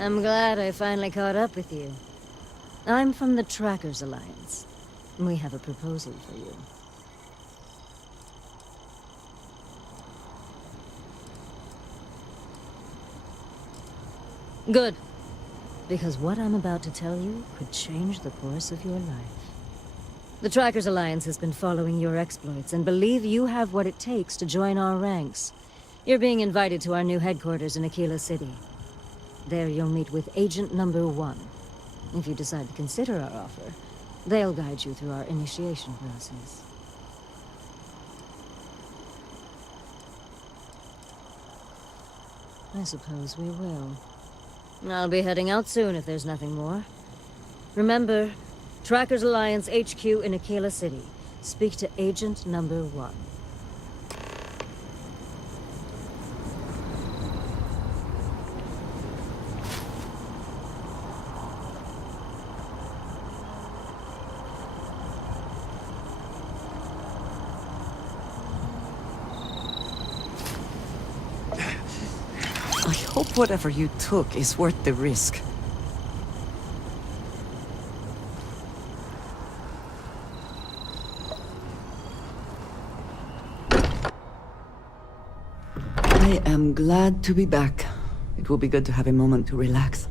I'm glad I finally caught up with you. I'm from the Trackers Alliance. We have a proposal for you. Good. Because what I'm about to tell you could change the course of your life. The Trackers Alliance has been following your exploits and believe you have what it takes to join our ranks. You're being invited to our new headquarters in Aquila City. There you'll meet with Agent Number 1. If you decide to consider our offer, they'll guide you through our initiation process. I suppose we will. I'll be heading out soon if there's nothing more. Remember, Trackers Alliance HQ in Aquila City. Speak to Agent Number 1. I hope whatever you took is worth the risk. I am glad to be back. It will be good to have a moment to relax.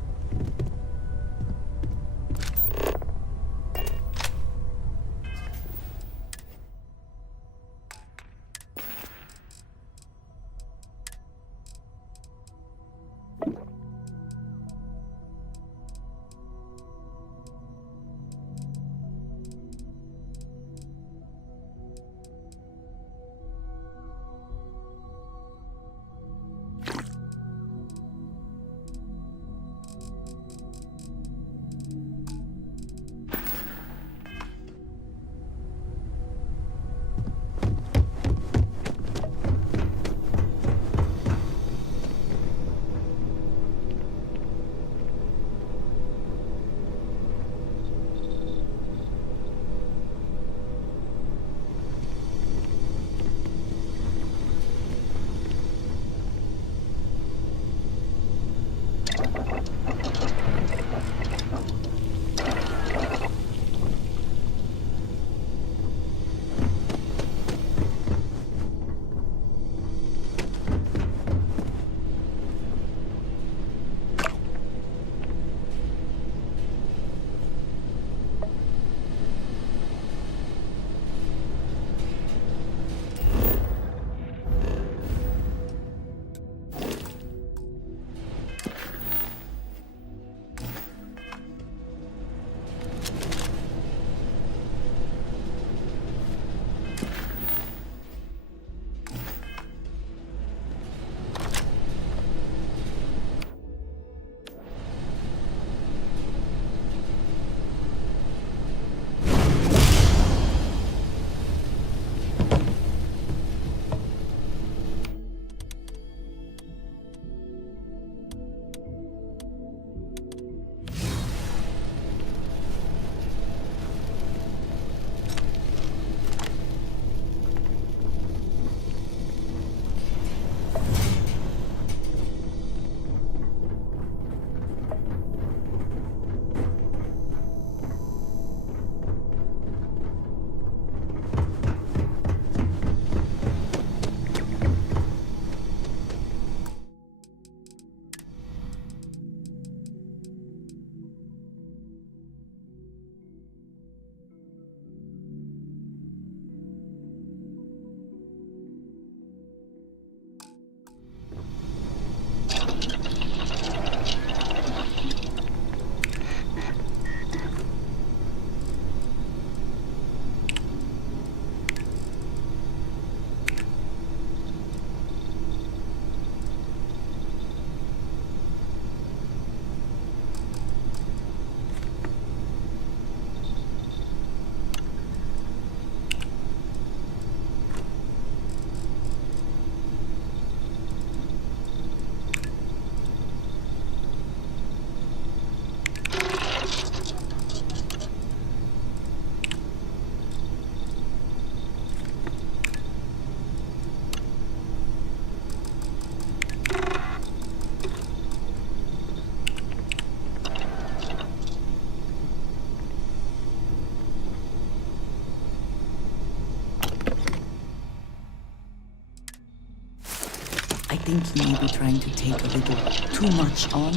think you may be trying to take a little too much on.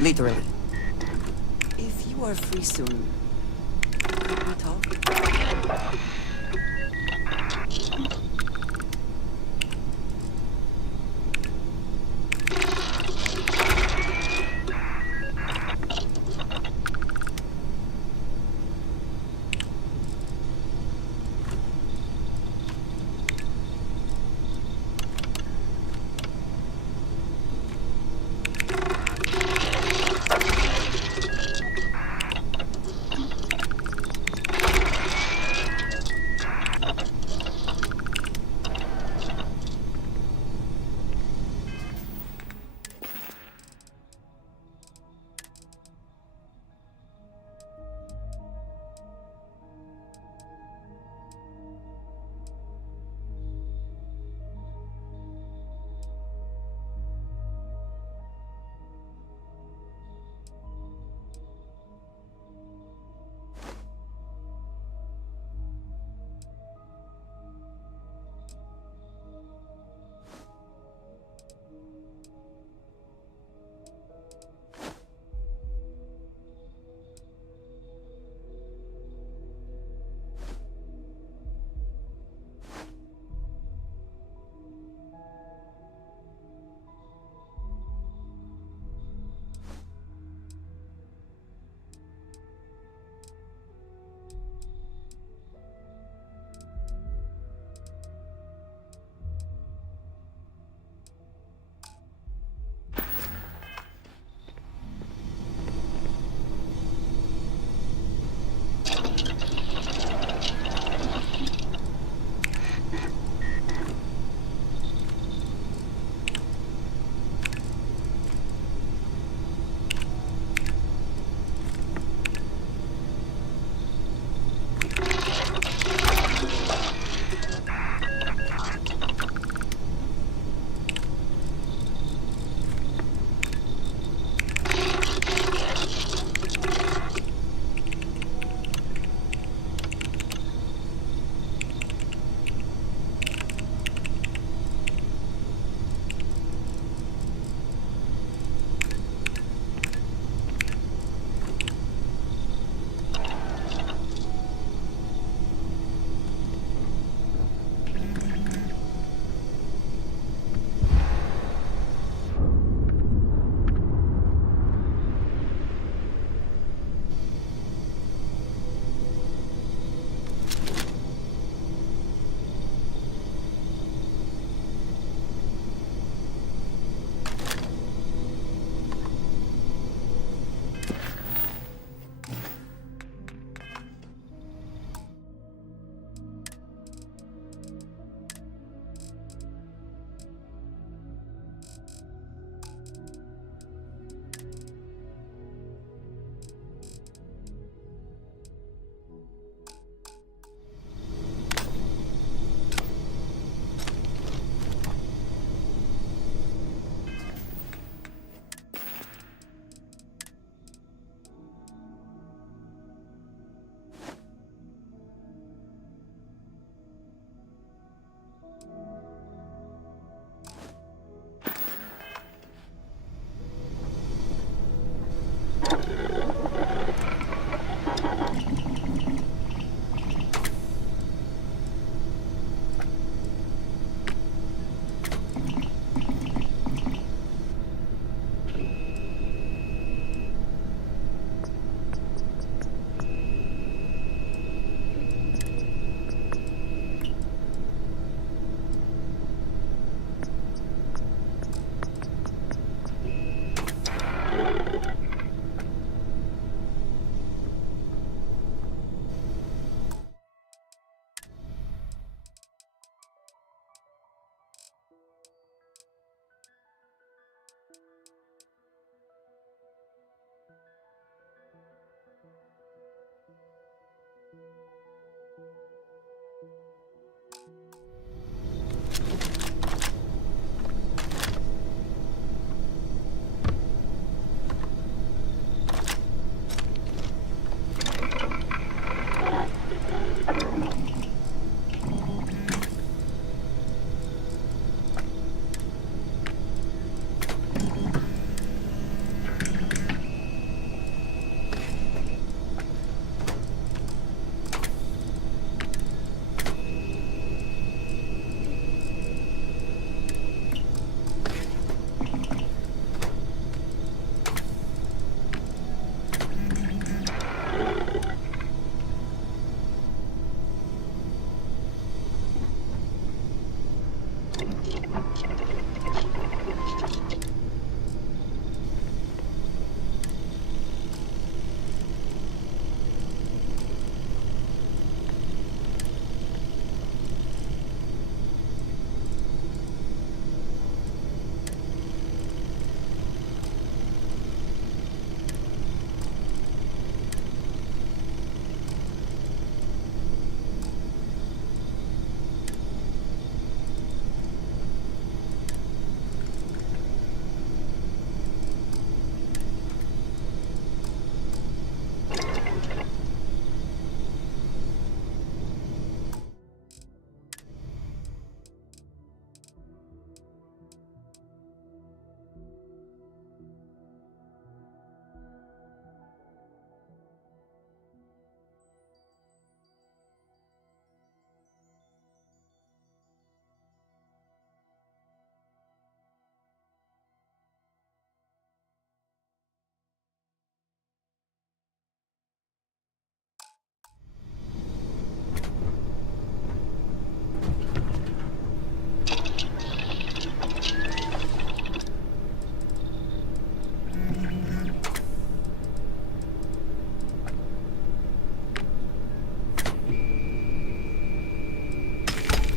Literally. If you are free soon, could we talk?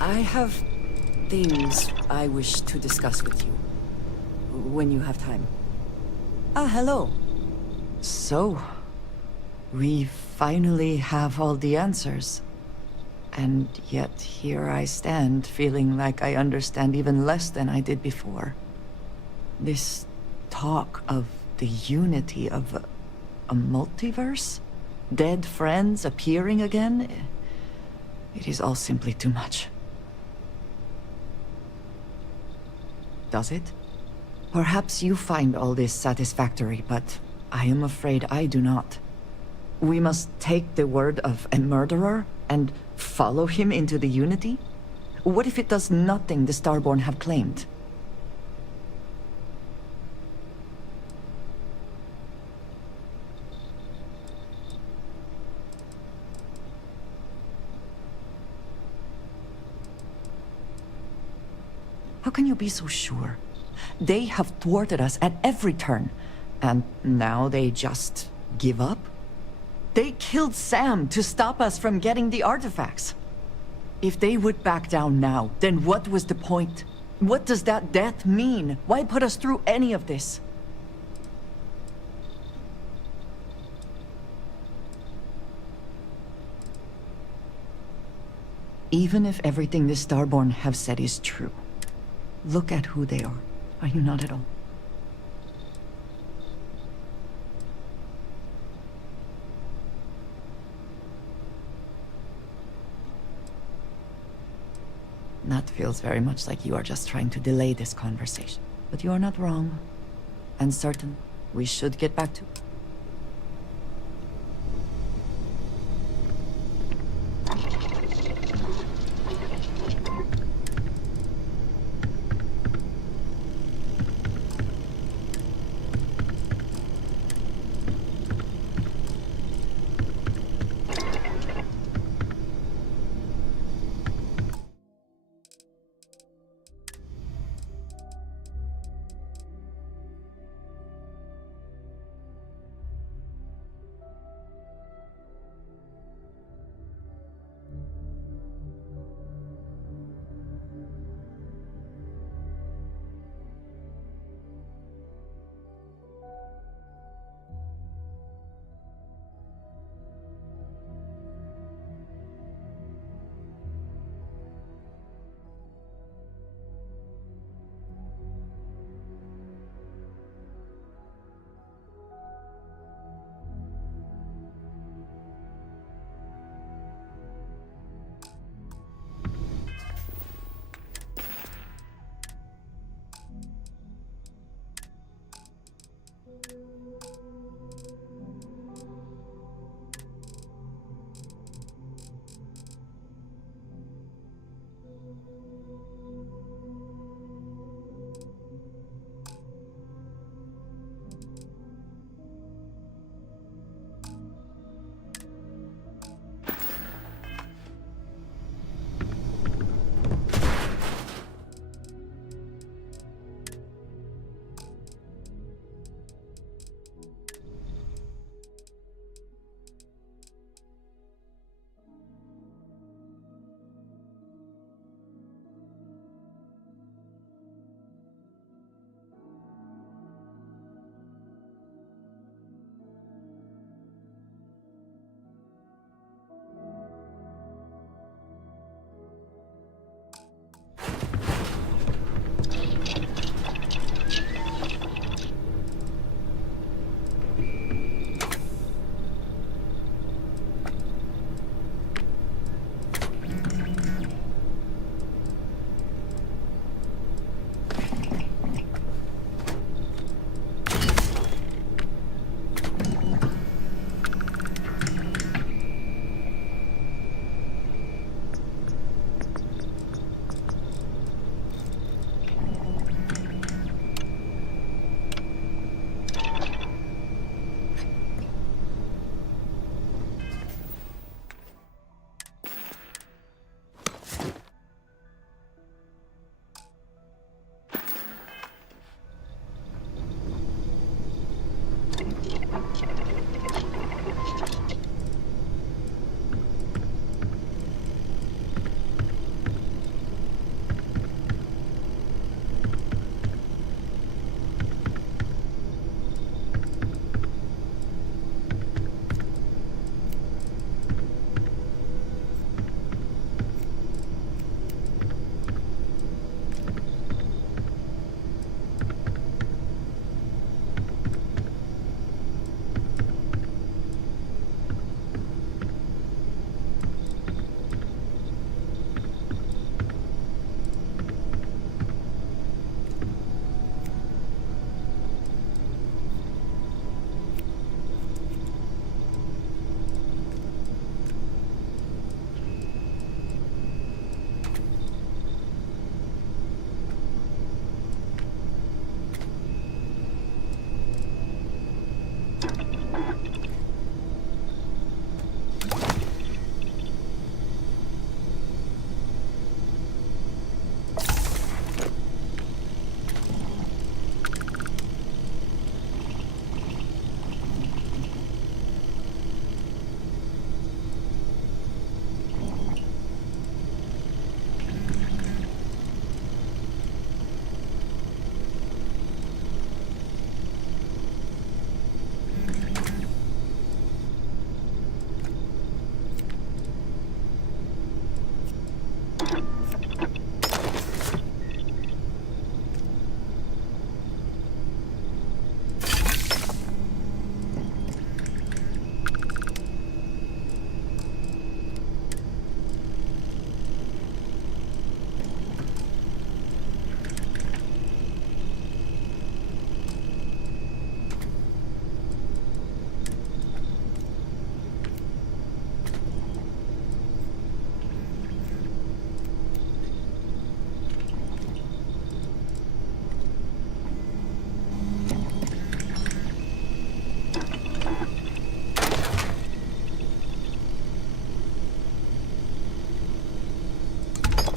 I have things I wish to discuss with you. When you have time. Ah, hello. So, we finally have all the answers. And yet here I stand, feeling like I understand even less than I did before. This talk of the unity of a multiverse? Dead friends appearing again? It is all simply too much. Does it? Perhaps you find all this satisfactory, but I am afraid I do not. We must take the word of a murderer and follow him into the Unity? What if it does nothing the Starborn have claimed? How can you be so sure? They have thwarted us at every turn, and now they just give up? They killed Sam to stop us from getting the artifacts. If they would back down now, then what was the point? What does that death mean? Why put us through any of this? Even if everything the Starborn have said is true, look at who they are. Are you not at all? That feels very much like you are just trying to delay this conversation. But you are not wrong. And certain, we should get back to...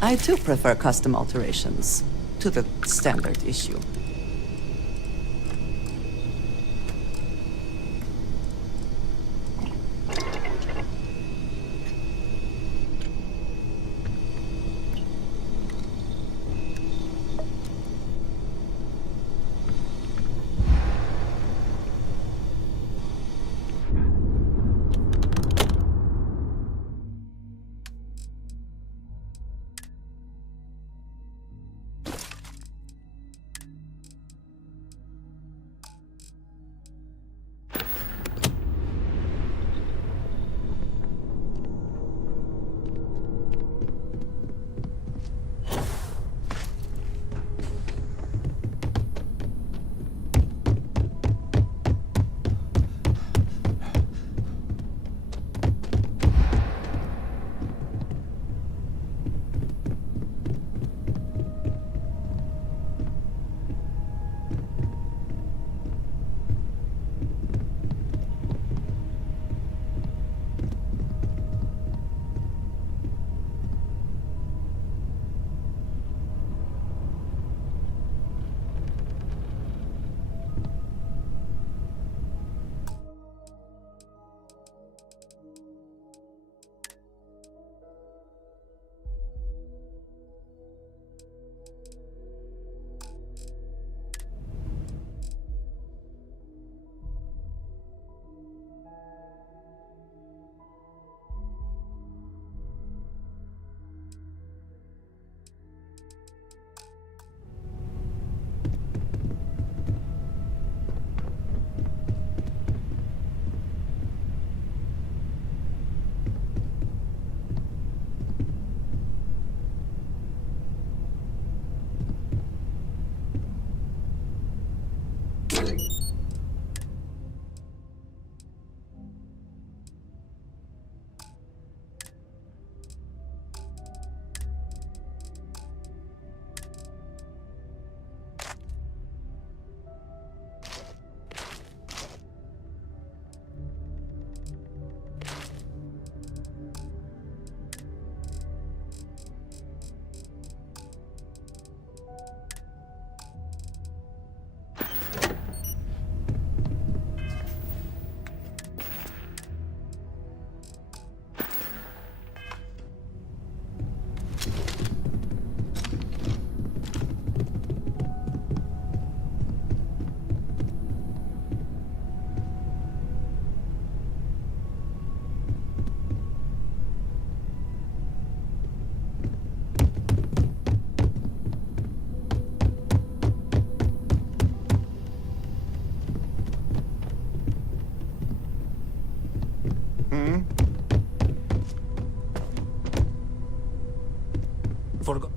I too prefer custom alterations to the standard issue.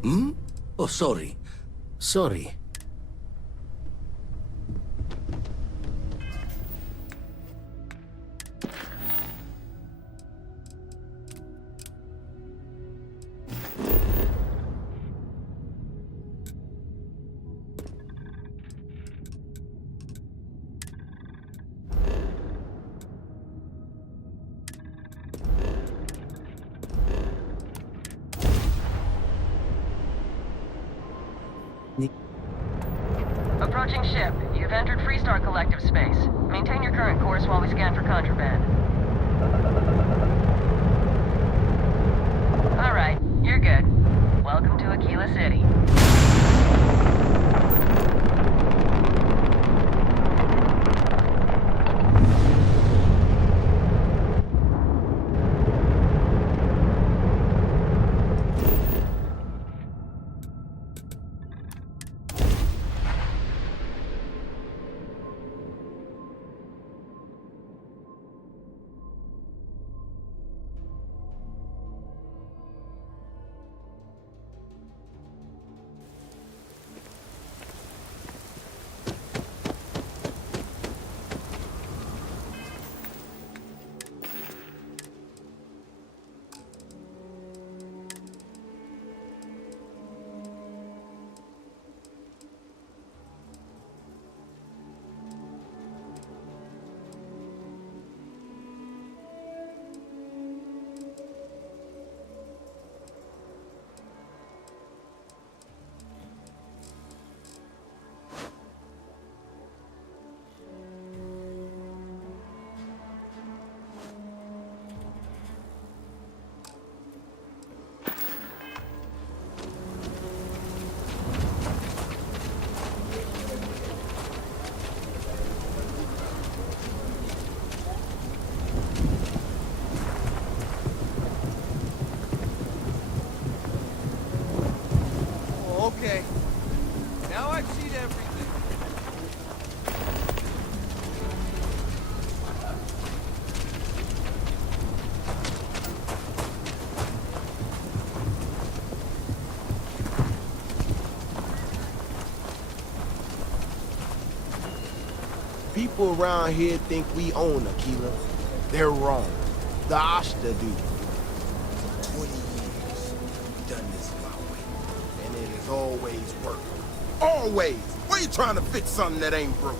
Hmm? Oh, sorry. Sorry. Approaching ship. You've entered Freestar Collective space. Maintain your current course while we scan for contraband. Alright, you're good. Welcome to Aquila City. Okay. Now I've seen everything. People around here think we own Aquila. They're wrong. The Ashta do. For 20 years, we've done this my way. And it has always worked. Always! Why you trying to fix something that ain't broke?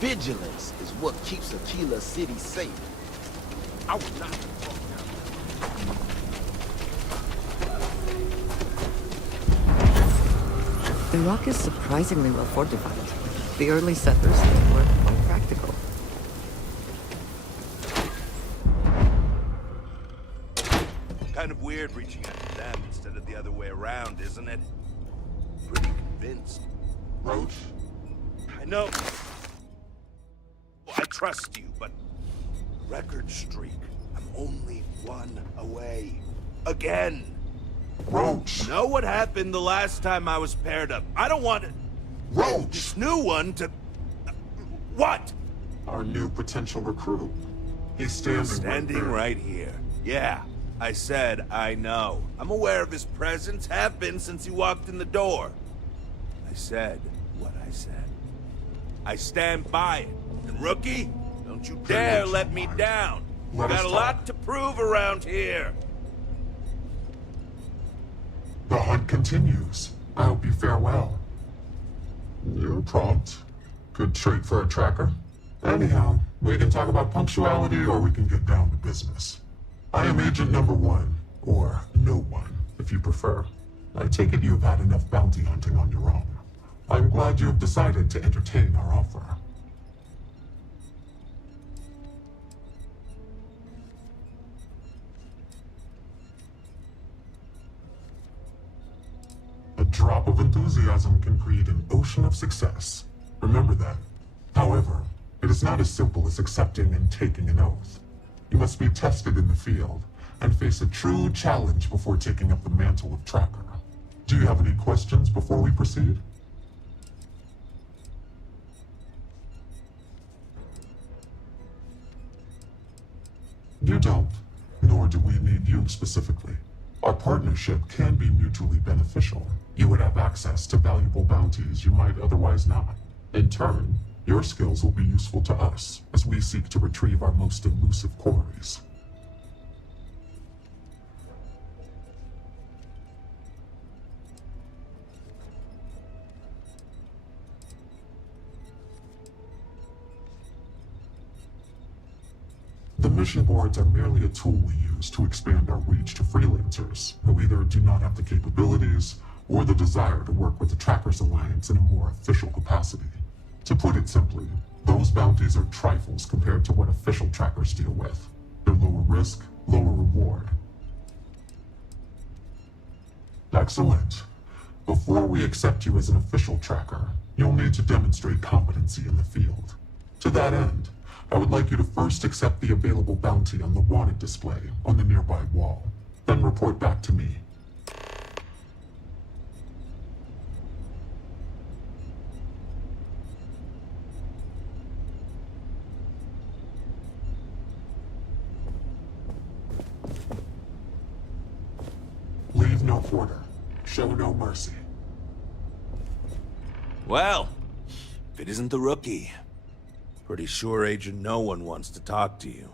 Vigilance is what keeps Aquila City safe. I would not. The rock is surprisingly well fortified. The early settlers were quite practical. Kind of weird reaching out to them instead of the other way around, isn't it? Pretty convinced. Roach? I know. Well, I trust you, but record streak. I'm only one away. Again. Roach! Know what happened the last time I was paired up? I don't want Roach! this new one to... What? Our new potential recruit. He's standing Right here. Yeah, I said I know. I'm aware of his presence, have been since he walked in the door. I said what I said. I stand by it. And rookie, don't you dare let me down. Let us Got a talk. lot to prove around here. The hunt continues. I hope you fare well. You're prompt. Good trait for a tracker. Anyhow, we can talk about punctuality or we can get down to business. I am Agent Number 1, or No One, if you prefer. I take it you've had enough bounty hunting on your own. I'm glad you have decided to entertain our offer. A drop of enthusiasm can create an ocean of success. Remember that. However, it is not as simple as accepting and taking an oath. You must be tested in the field and face a true challenge before taking up the mantle of tracker. Do you have any questions before we proceed? You don't, nor do we need you specifically. Our partnership can be mutually beneficial. You would have access to valuable bounties you might otherwise not. In turn, your skills will be useful to us as we seek to retrieve our most elusive quarries. The mission boards are merely a tool we use to expand our reach to freelancers who either do not have the capabilities or the desire to work with the Trackers Alliance in a more official capacity. To put it simply, those bounties are trifles compared to what official trackers deal with. They're lower risk, lower reward. Excellent. Before we accept you as an official tracker, you'll need to demonstrate competency in the field. To that end, I would like you to first accept the available bounty on the wanted display on the nearby wall, then report back to me. Leave no quarter. Show no mercy. Well, if it isn't the rookie, pretty sure Agent No One wants to talk to you.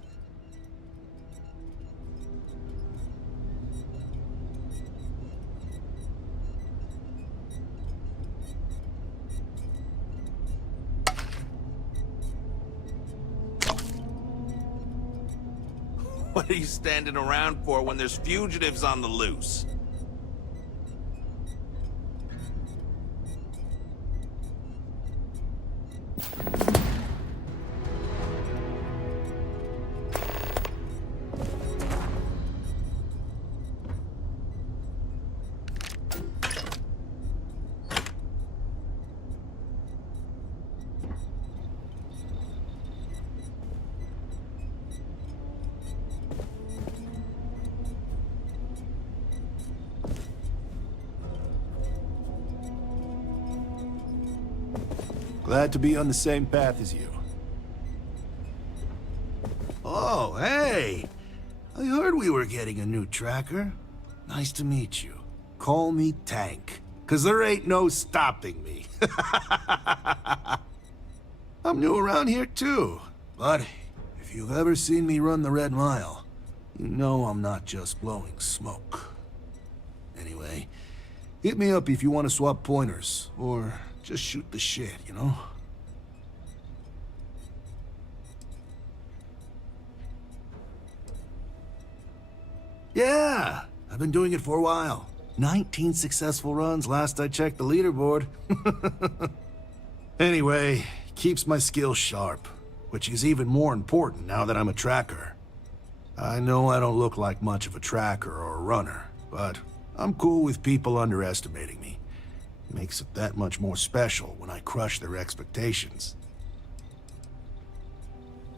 What are you standing around for when there's fugitives on the loose? Glad to be on the same path as you. Oh, hey! I heard we were getting a new tracker. Nice to meet you. Call me Tank, 'cause there ain't no stopping me. I'm new around here too, but if you've ever seen me run the Red Mile, you know I'm not just blowing smoke. Anyway, hit me up if you want to swap pointers, or just shoot the shit, you know? Yeah, I've been doing it for a while. 19 successful runs last I checked the leaderboard. Anyway, keeps my skills sharp, which is even more important now that I'm a tracker. I know I don't look like much of a tracker or a runner, but I'm cool with people underestimating me. Makes it that much more special when I crush their expectations.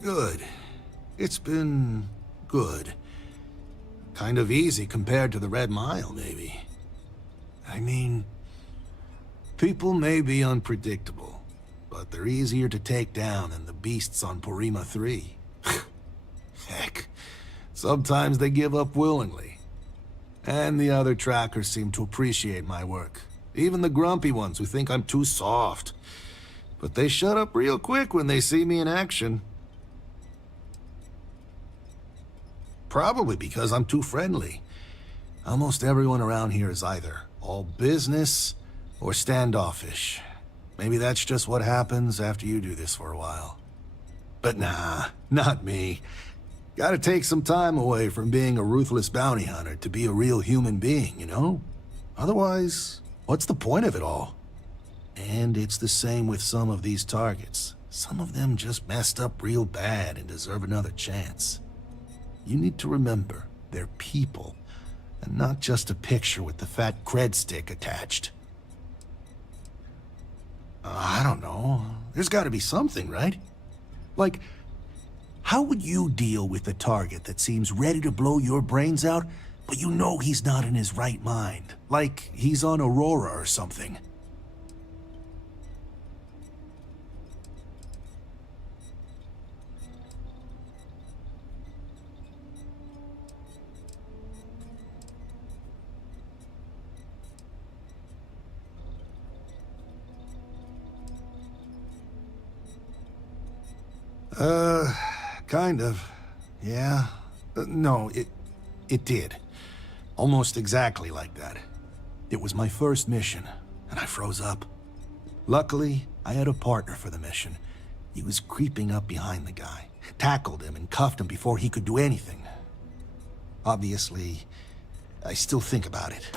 Good. It's been good. Kind of easy compared to the Red Mile, maybe. I mean, people may be unpredictable, but they're easier to take down than the beasts on Porima 3. Heck, sometimes they give up willingly. And the other trackers seem to appreciate my work. Even the grumpy ones who think I'm too soft. But they shut up real quick when they see me in action. Probably because I'm too friendly. Almost everyone around here is either all business or standoffish. Maybe that's just what happens after you do this for a while. But nah, not me. Gotta take some time away from being a ruthless bounty hunter to be a real human being, you know? Otherwise, what's the point of it all? And it's the same with some of these targets. Some of them just messed up real bad and deserve another chance. You need to remember, they're people, and not just a picture with the fat cred stick attached. I don't know. There's gotta be something, right? Like, how would you deal with a target that seems ready to blow your brains out, but you know he's not in his right mind? Like he's on Aurora or something. Kind of. Yeah. No, it did. Almost exactly like that. It was my first mission, and I froze up. Luckily, I had a partner for the mission. He was creeping up behind the guy, tackled him and cuffed him before he could do anything. Obviously, I still think about it.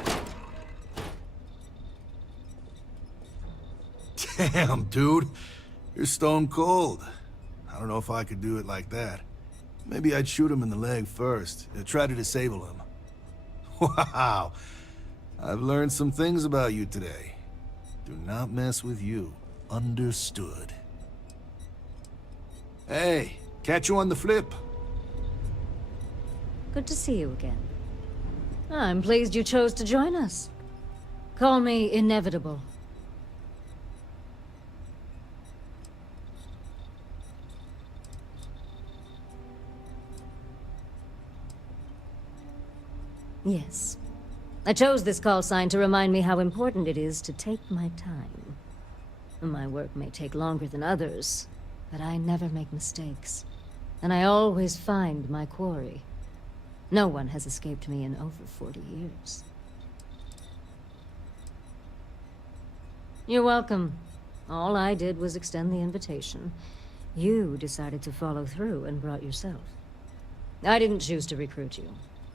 Damn, dude. You're stone cold. I don't know if I could do it like that. Maybe I'd shoot him in the leg first, try to disable him. Wow. I've learned some things about you today. Do not mess with you. Understood. Hey, catch you on the flip. Good to see you again. I'm pleased you chose to join us. Call me Inevitable. Yes. I chose this call sign to remind me how important it is to take my time. My work may take longer than others, but I never make mistakes. And I always find my quarry. No one has escaped me in over 40 years. You're welcome. All I did was extend the invitation. You decided to follow through and brought yourself. I didn't choose to recruit you,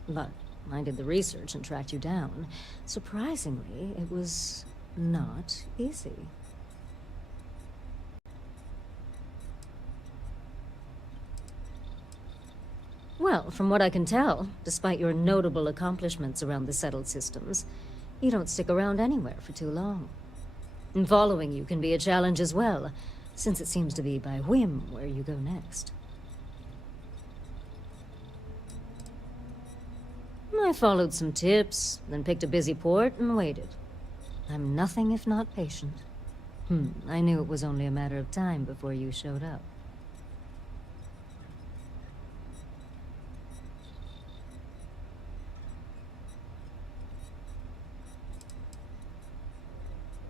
but I did the research and tracked you down. Surprisingly, it was not easy. Well, from what I can tell, despite your notable accomplishments around the settled systems, you don't stick around anywhere for too long. And following you can be a challenge as well, since it seems to be by whim where you go next. I followed some tips, then picked a busy port and waited. I'm nothing if not patient. I knew it was only a matter of time before you showed up.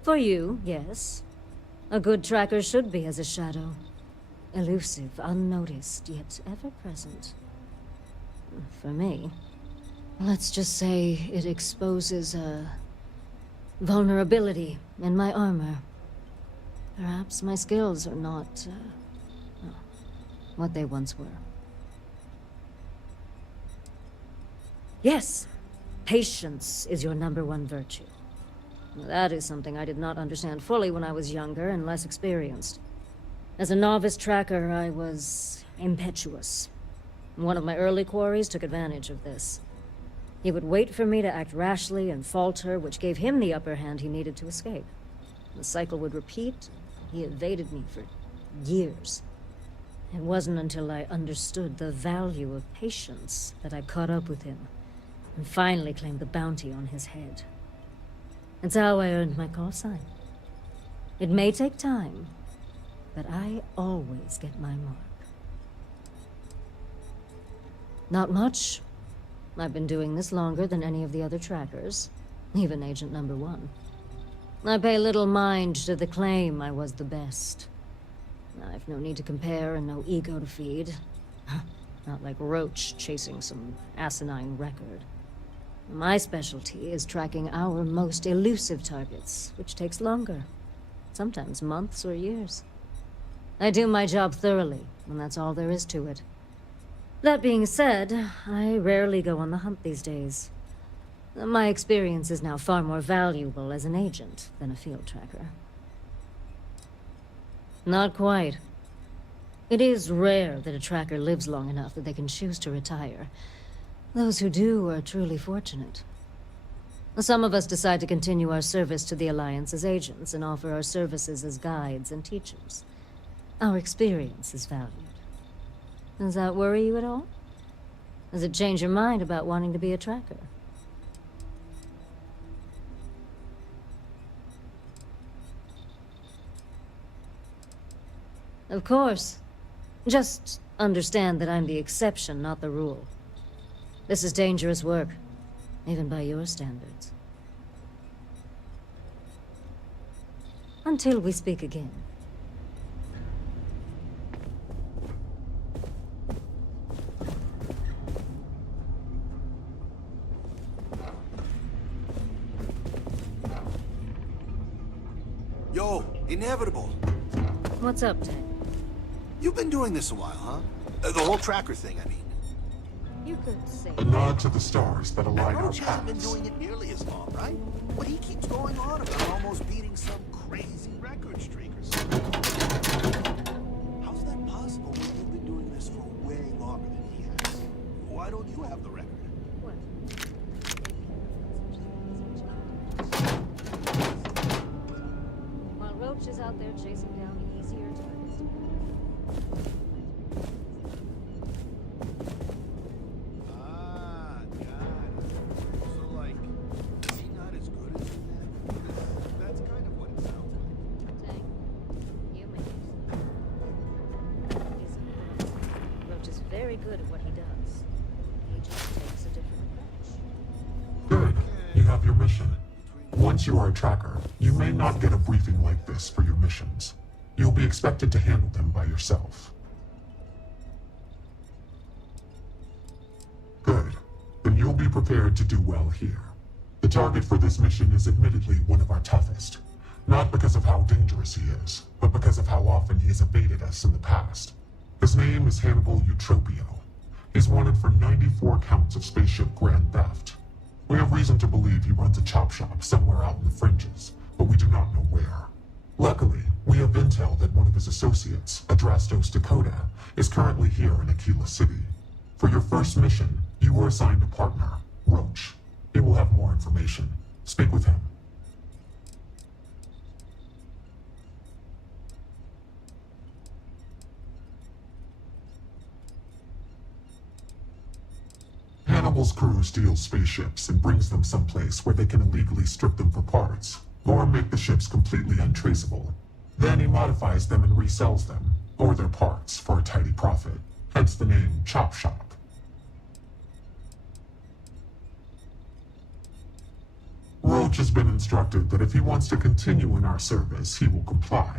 For you, yes. A good tracker should be as a shadow. Elusive, unnoticed, yet ever-present. For me, let's just say it exposes a vulnerability in my armor. Perhaps my skills are not, what they once were. Yes, patience is your #1 virtue. That is something I did not understand fully when I was younger and less experienced. As a novice tracker, I was impetuous. One of my early quarries took advantage of this. He would wait for me to act rashly and falter, which gave him the upper hand he needed to escape. The cycle would repeat. He evaded me for years. It wasn't until I understood the value of patience that I caught up with him. and finally claimed the bounty on his head. It's how I earned my call sign. It may take time, but I always get my mark. Not much. I've been doing this longer than any of the other trackers, even Agent Number 1. I pay little mind to the claim I was the best. I've no need to compare and no ego to feed. Not like Roach chasing some asinine record. My specialty is tracking our most elusive targets, which takes longer. Sometimes months or years. I do my job thoroughly, and that's all there is to it. That being said, I rarely go on the hunt these days. My experience is now far more valuable as an agent than a field tracker. Not quite. It is rare that a tracker lives long enough that they can choose to retire. Those who do are truly fortunate. Some of us decide to continue our service to the Alliance as agents and offer our services as guides and teachers. Our experience is valued. Does that worry you at all? Does it change your mind about wanting to be a tracker? Of course. Just understand that I'm the exception, not the rule. This is dangerous work, even by your standards. Until we speak again. Yo, Inevitable. What's up, Ted? You've been doing this a while, huh? The whole tracker thing, I mean. You could say A nod to the stars that align our Roach hasn't been paths. doing it nearly as long, right? But he keeps going on about almost beating some crazy record streak or something. How's that possible when you've been doing this for way longer than he has? Why don't you have the record? What? While Roach is out there chasing down easier targets. Ah, got it. So, like, is he not as good as you then? That's kind of what it sounds like. Dang. You may. Roach is very good at what he does. He just takes a different approach. Good. You have your mission. Once you are a tracker, you may not get a briefing like this for your missions. You'll be expected to handle them by yourself. Good. Then you'll be prepared to do well here. The target for this mission is admittedly one of our toughest. Not because of how dangerous he is, but because of how often he has evaded us in the past. His name is Hannibal Eutropio. He's wanted for 94 counts of spaceship grand theft. We have reason to believe he runs a chop shop somewhere out in the fringes, but we do not know where. Luckily, we have intel that one of his associates, Adrastos Dakota, is currently here in Aquila City. For your first mission, you were assigned a partner, Roach. He will have more information. Speak with him. Hannibal's crew steals spaceships and brings them someplace where they can illegally strip them for parts, or make the ships completely untraceable. Then he modifies them and resells them, or their parts, for a tidy profit. Hence the name Chop Shop. Roach has been instructed that if he wants to continue in our service, he will comply.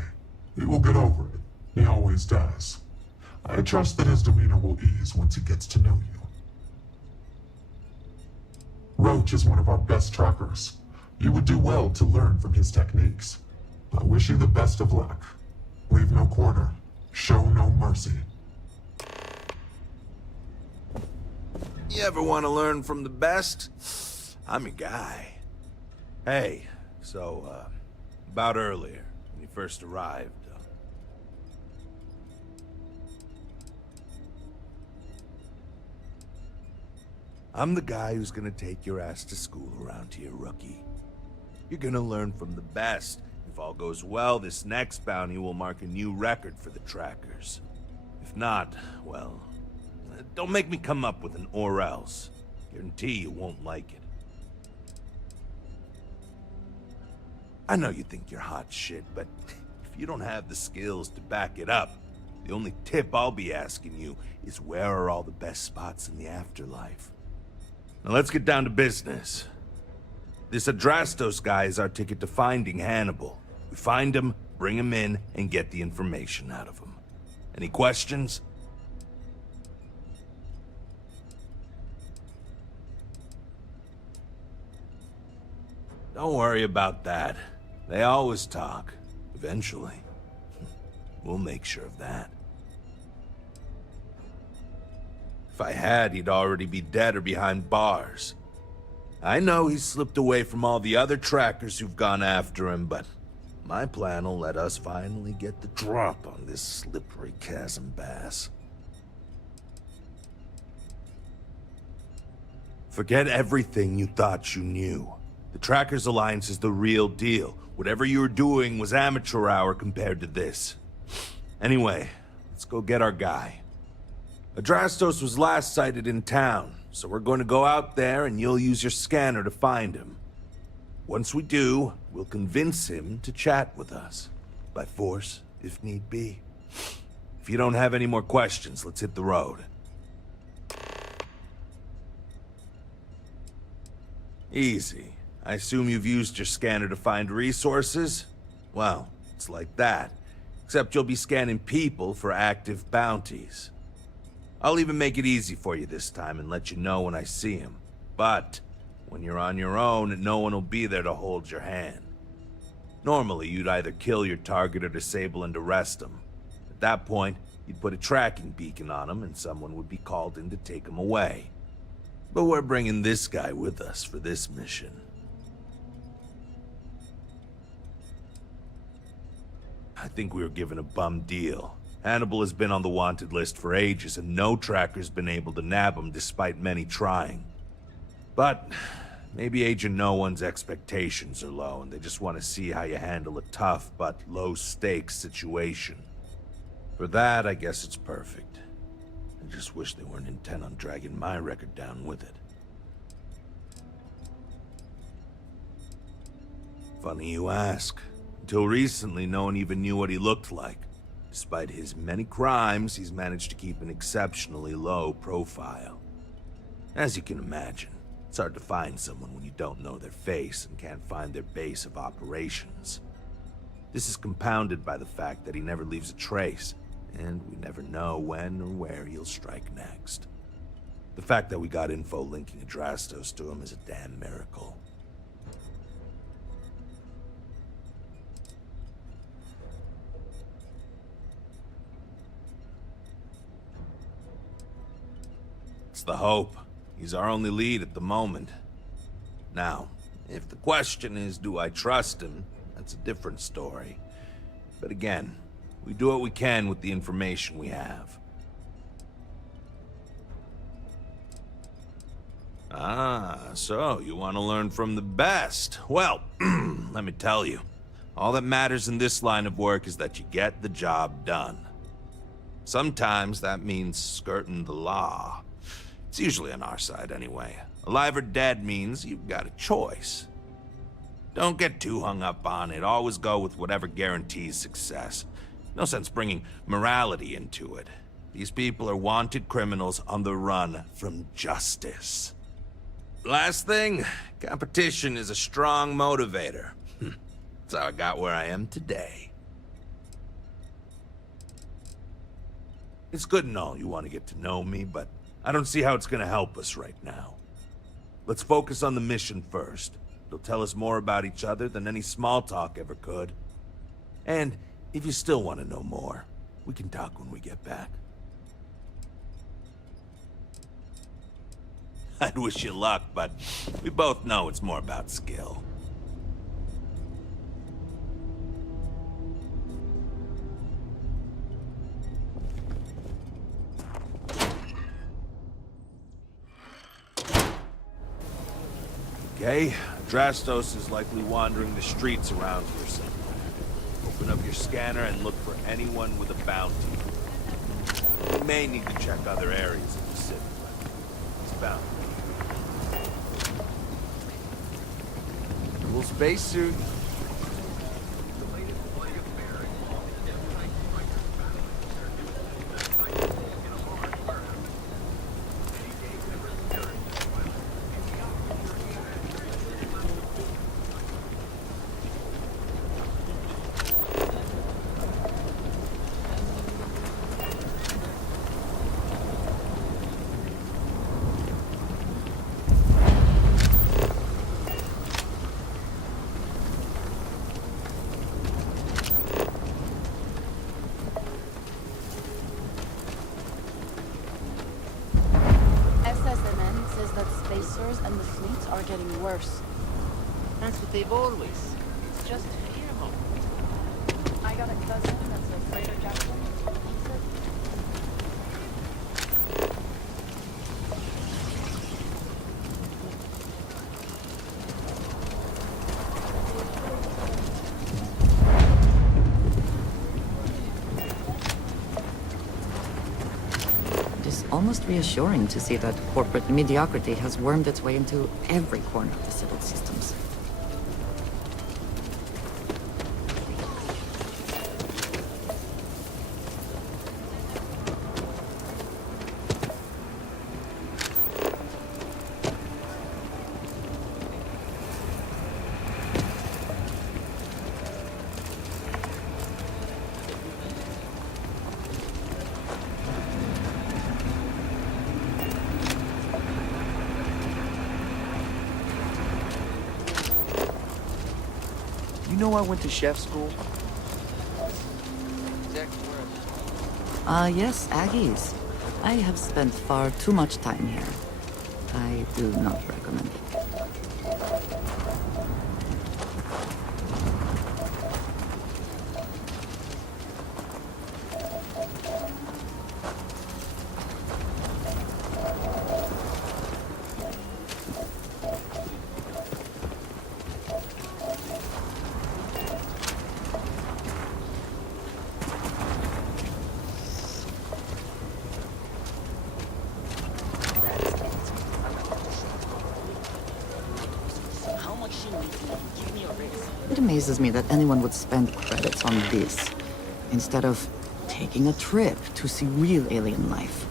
He will get over it. He always does. I trust that his demeanor will ease once he gets to know you. Roach is one of our best trackers. You would do well to learn from his techniques. I wish you the best of luck. Leave no quarter. Show no mercy. You ever want to learn from the best? I'm your guy. Hey, so, about earlier, when you first arrived, I'm the guy who's gonna take your ass to school around here, rookie. You're gonna learn from the best. If all goes well, this next bounty will mark a new record for the trackers. If not, well, don't make me come up with an or else. Guarantee you won't like it. I know you think you're hot shit, but if you don't have the skills to back it up, the only tip I'll be asking you is where are all the best spots in the afterlife? Now let's get down to business. This Adrastos guy is our ticket to finding Hannibal. We find him, bring him in, and get the information out of him. Any questions? Don't worry about that. They always talk. Eventually. We'll make sure of that. If I had, he'd already be dead or behind bars. I know he's slipped away from all the other trackers who've gone after him, but my plan will let us finally get the drop on this slippery chasm bass. Forget everything you thought you knew. The Trackers Alliance is the real deal. Whatever you were doing was amateur hour compared to this. Anyway, let's go get our guy. Adrastos was last sighted in town, so we're going to go out there and you'll use your scanner to find him. Once we do, we'll convince him to chat with us. By force, if need be. If you don't have any more questions, let's hit the road. Easy. I assume you've used your scanner to find resources? Well, it's like that. Except you'll be scanning people for active bounties. I'll even make it easy for you this time and let you know when I see him. But when you're on your own, no one will be there to hold your hand. Normally, you'd either kill your target or disable and arrest him. At that point, you'd put a tracking beacon on him and someone would be called in to take him away. But we're bringing this guy with us for this mission. I think we were given a bum deal. Hannibal has been on the wanted list for ages, and no tracker's been able to nab him despite many trying. But maybe Agent No One's expectations are low, and they just want to see how you handle a tough but low-stakes situation. For that, I guess it's perfect. I just wish they weren't intent on dragging my record down with it. Funny you ask. Until recently, no one even knew what he looked like. Despite his many crimes, he's managed to keep an exceptionally low profile. As you can imagine, it's hard to find someone when you don't know their face and can't find their base of operations. This is compounded by the fact that he never leaves a trace, and we never know when or where he'll strike next. The fact that we got info linking Adrastos to him is a damn miracle. It's the hope. He's our only lead at the moment. Now, if the question is, do I trust him? That's a different story. But again, we do what we can with the information we have. Ah, so you want to learn from the best. Well, let me tell you. All that matters in this line of work is that you get the job done. Sometimes that means skirting the law. It's usually on our side anyway. Alive or dead means you've got a choice. Don't get too hung up on it. Always go with whatever guarantees success. No sense bringing morality into it. These people are wanted criminals on the run from justice. Last thing, competition is a strong motivator. That's how I got where I am today. It's good and all you want to get to know me, but I don't see how it's gonna help us right now. Let's focus on the mission first. It'll tell us more about each other than any small talk ever could. And if you still want to know more, we can talk when we get back. I'd wish you luck, but we both know it's more about skill. Okay, Adrastos is likely wandering the streets around here somewhere. Open up your scanner and look for anyone with a bounty. You may need to check other areas of the city, but it's bound to be. Cool spacesuit. SSMN says that spacers and the fleets are getting worse. That's what they've always. It's just fear mode. I got a cousin that's a freighter captain. He said It is almost reassuring to see that corporate mediocrity has wormed its way into every corner of the civil systems. You know I went to chef school? Yes, Aggies. I have spent far too much time here. I do not recommend it. It amazes me that anyone would spend credits on this, instead of taking a trip to see real alien life.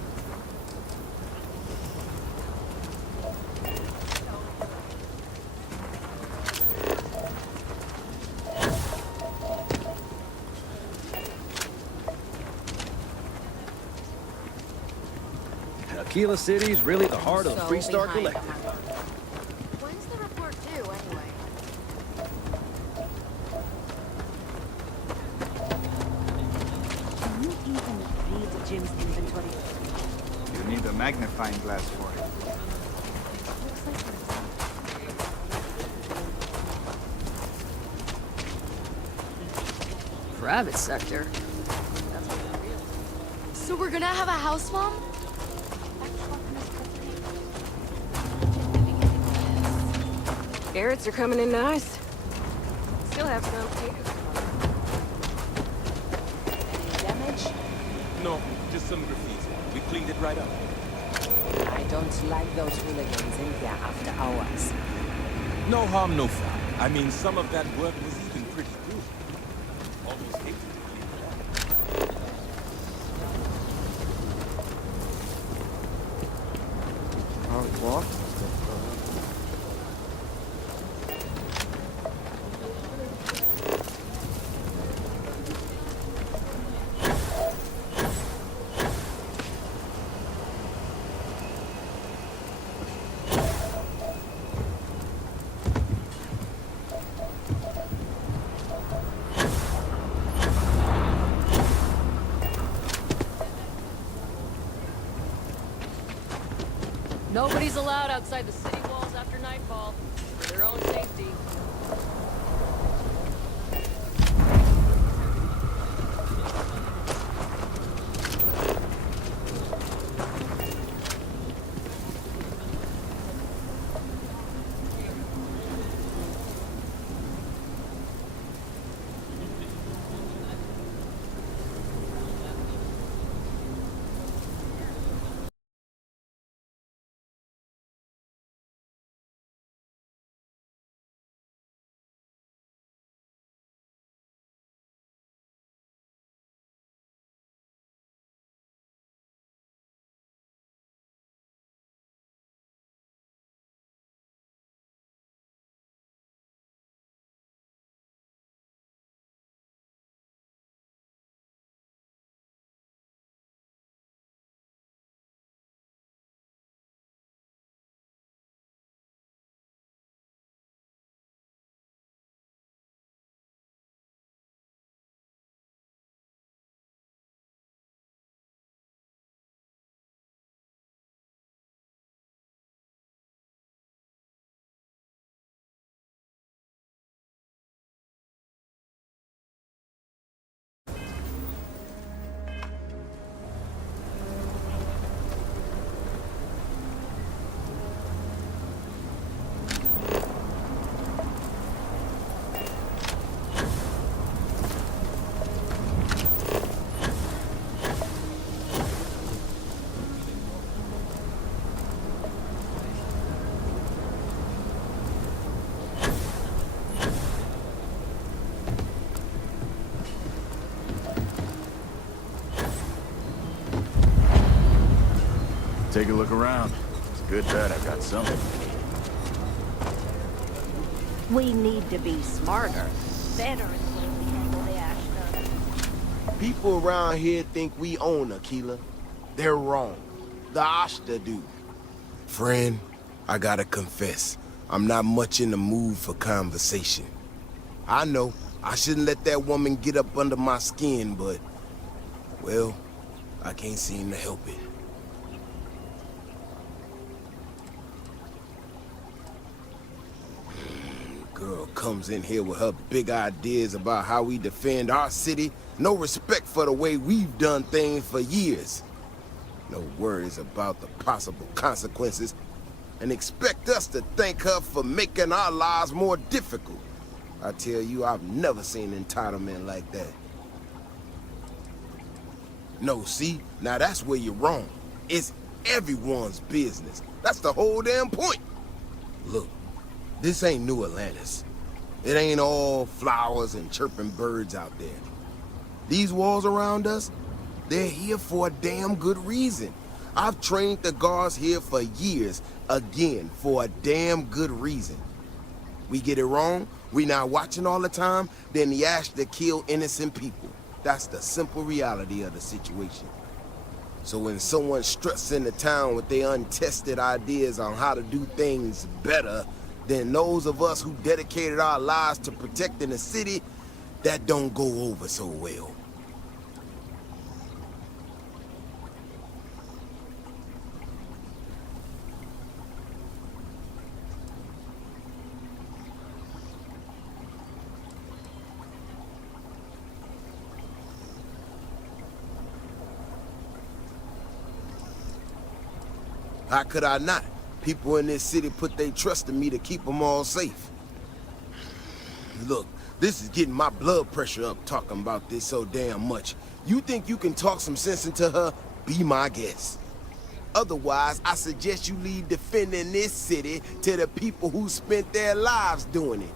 Aquila City's really the heart of the Freestar Collective. When's the report due, anyway? Can you even read Jim's inventory? You need a magnifying glass for it. Private sector. So we're gonna have a house mom? Carrots are coming in nice. Still have some too. Any damage? No, just some graffiti. We cleaned it right up. I don't like those hooligans in here after hours. No harm, no foul. I mean, some of that work was even pretty good. Almost hate to clean it up. How it walked? Nobody's allowed outside the city walls after nightfall, for their own safety. take a look around. It's a good bet I've got something. We need to be smarter, better at the way we handle the Ashton. People around here think we own Aquila. They're wrong. The Ashta do. Friend, I gotta confess, I'm not much in the mood for conversation. I know, I shouldn't let that woman get up under my skin, but, well, I can't seem to help it. Girl comes in here with her big ideas about how we defend our city. No respect for the way we've done things for years. No worries about the possible consequences. And expect us to thank her for making our lives more difficult. I tell you, I've never seen entitlement like that. No, see? Now that's where you're wrong. It's everyone's business. That's the whole damn point. Look, this ain't New Atlantis. It ain't all flowers and chirping birds out there. These walls around us, they're here for a damn good reason. I've trained the guards here for years, again, for a damn good reason. We get it wrong, we not watching all the time, then the Ashta kill innocent people. That's the simple reality of the situation. So when someone struts into town with their untested ideas on how to do things better than those of us who dedicated our lives to protecting the city, that don't go over so well. How could I not? People in this city put their trust in me to keep them all safe. Look, this is getting my blood pressure up talking about this so damn much. You think you can talk some sense into her? Be my guest. Otherwise, I suggest you leave defending this city to the people who spent their lives doing it.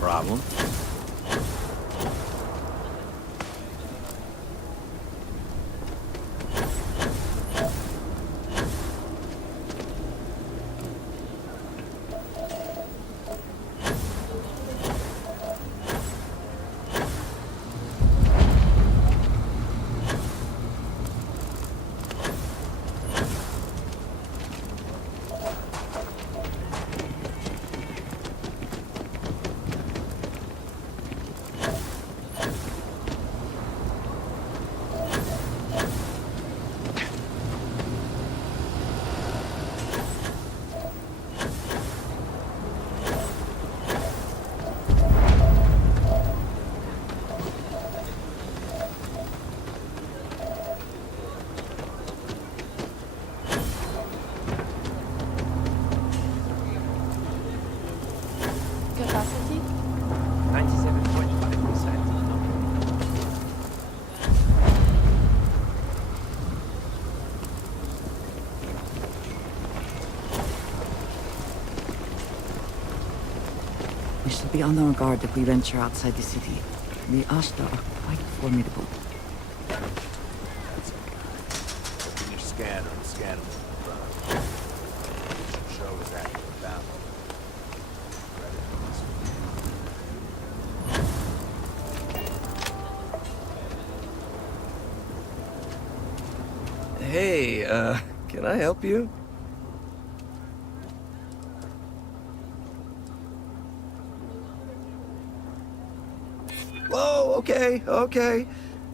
Problem? Capacity? 97.5%. We should be on our guard if we venture outside the city. The Ashta are quite formidable. Open your scanner and scan them. Show us active battle. Hey, can I help you? Whoa, okay.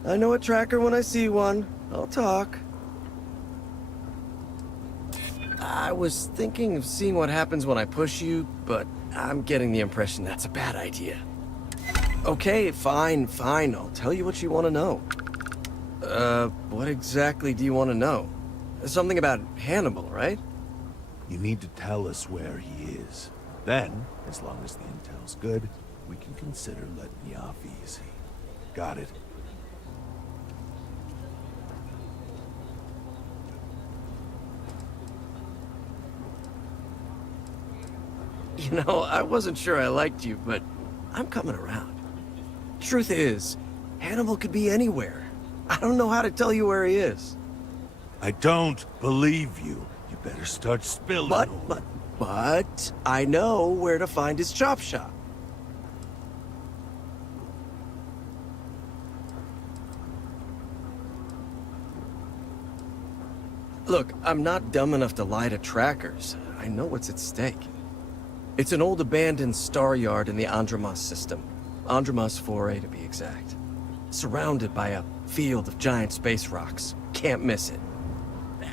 I know a tracker when I see one. I'll talk. I was thinking of seeing what happens when I push you, but I'm getting the impression that's a bad idea. Okay, fine. I'll tell you what you want to know. What exactly do you want to know? Something about Hannibal, right? You need to tell us where he is. Then, as long as the intel's good, we can consider letting you off easy. Got it? You know, I wasn't sure I liked you, but I'm coming around. Truth is, Hannibal could be anywhere. I don't know how to tell you where he is. I don't believe you. You better start spilling. But I know where to find his chop shop. Look, I'm not dumb enough to lie to trackers. I know what's at stake. It's an old abandoned star yard in the Andromos system. Andromos 4A to be exact. Surrounded by a field of giant space rocks. Can't miss it.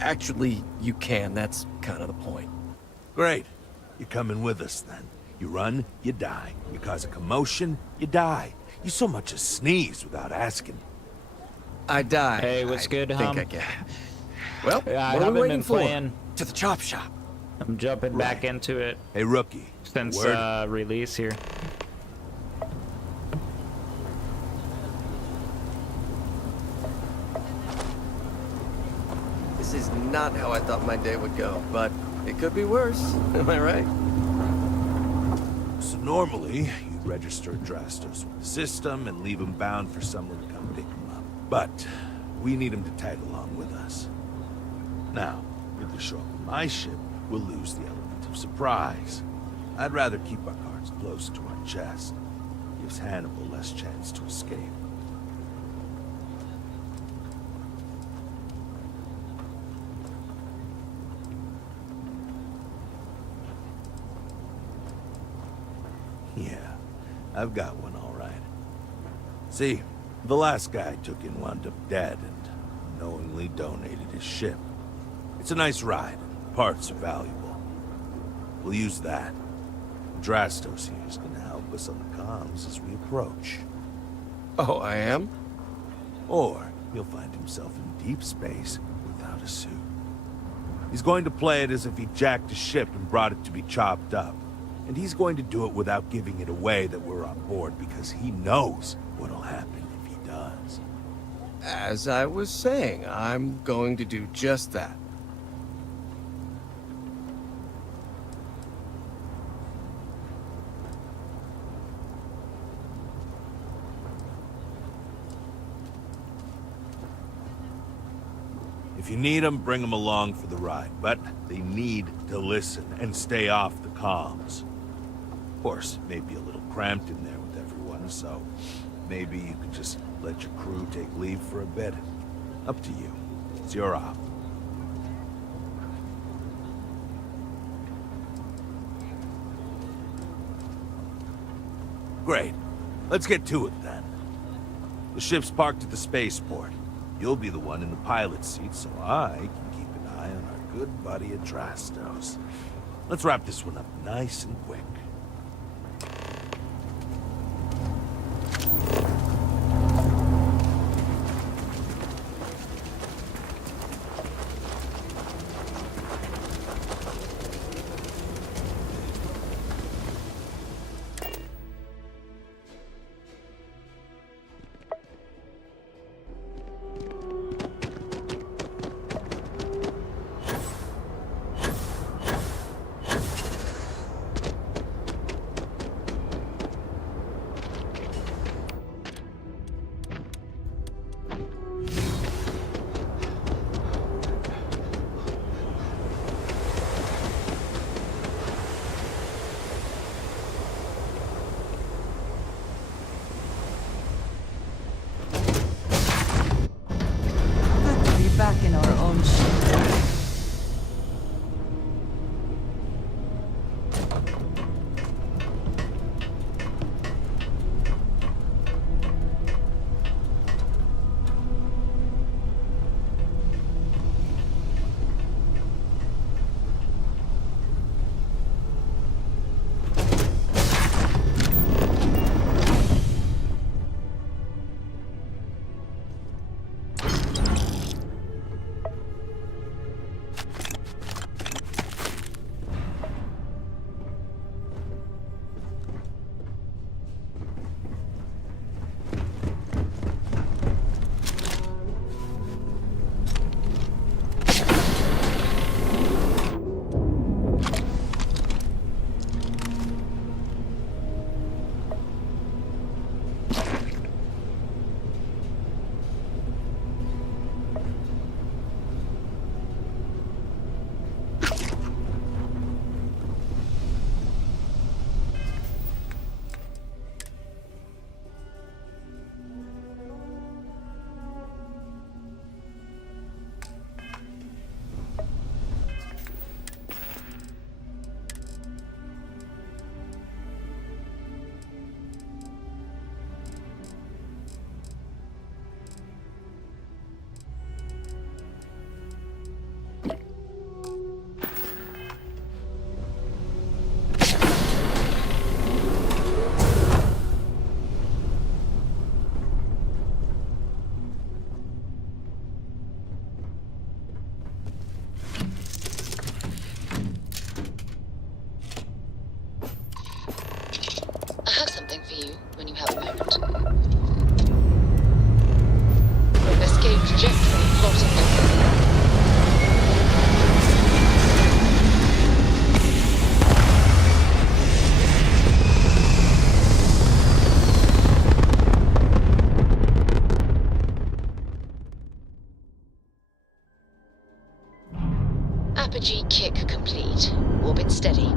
Actually, you can. That's kind of the point. Great. You're coming with us, then. You run, you die. You cause a commotion, you die. You so much as sneeze without asking. I die. Hey, what's good, Hum? I get. Well, I what are we haven't waiting been for? playing. To the chop shop. I'm jumping back into it. Hey, rookie. Since word? release here. This is not how I thought my day would go, but it could be worse. Am I right? So normally, you'd register Drastos with the system and leave him bound for someone to come pick him up. But we need him to tag along with us. Now, if you show up on my ship, we'll lose the element of surprise. I'd rather keep our cards close to our chest. Gives Hannibal less chance to escape. Yeah, I've got one all right. See, the last guy I took in wound up dead and knowingly donated his ship. It's a nice ride. Parts are valuable. We'll use that. Drastos here is gonna help us on the comms as we approach. Oh, I am? Or he'll find himself in deep space without a suit. He's going to play it as if he jacked a ship and brought it to be chopped up. And he's going to do it without giving it away that we're on board because he knows what'll happen if he does. As I was saying, I'm going to do just that. If you need them, bring them along for the ride. But they need to listen and stay off the comms. Of course, it may be a little cramped in there with everyone, so maybe you could just let your crew take leave for a bit. Up to you. It's your op. Great. Let's get to it then. The ship's parked at the spaceport. You'll be the one in the pilot's seat, so I can keep an eye on our good buddy Adrastos. Let's wrap this one up nice and quick. Apogee kick complete. Orbit steady.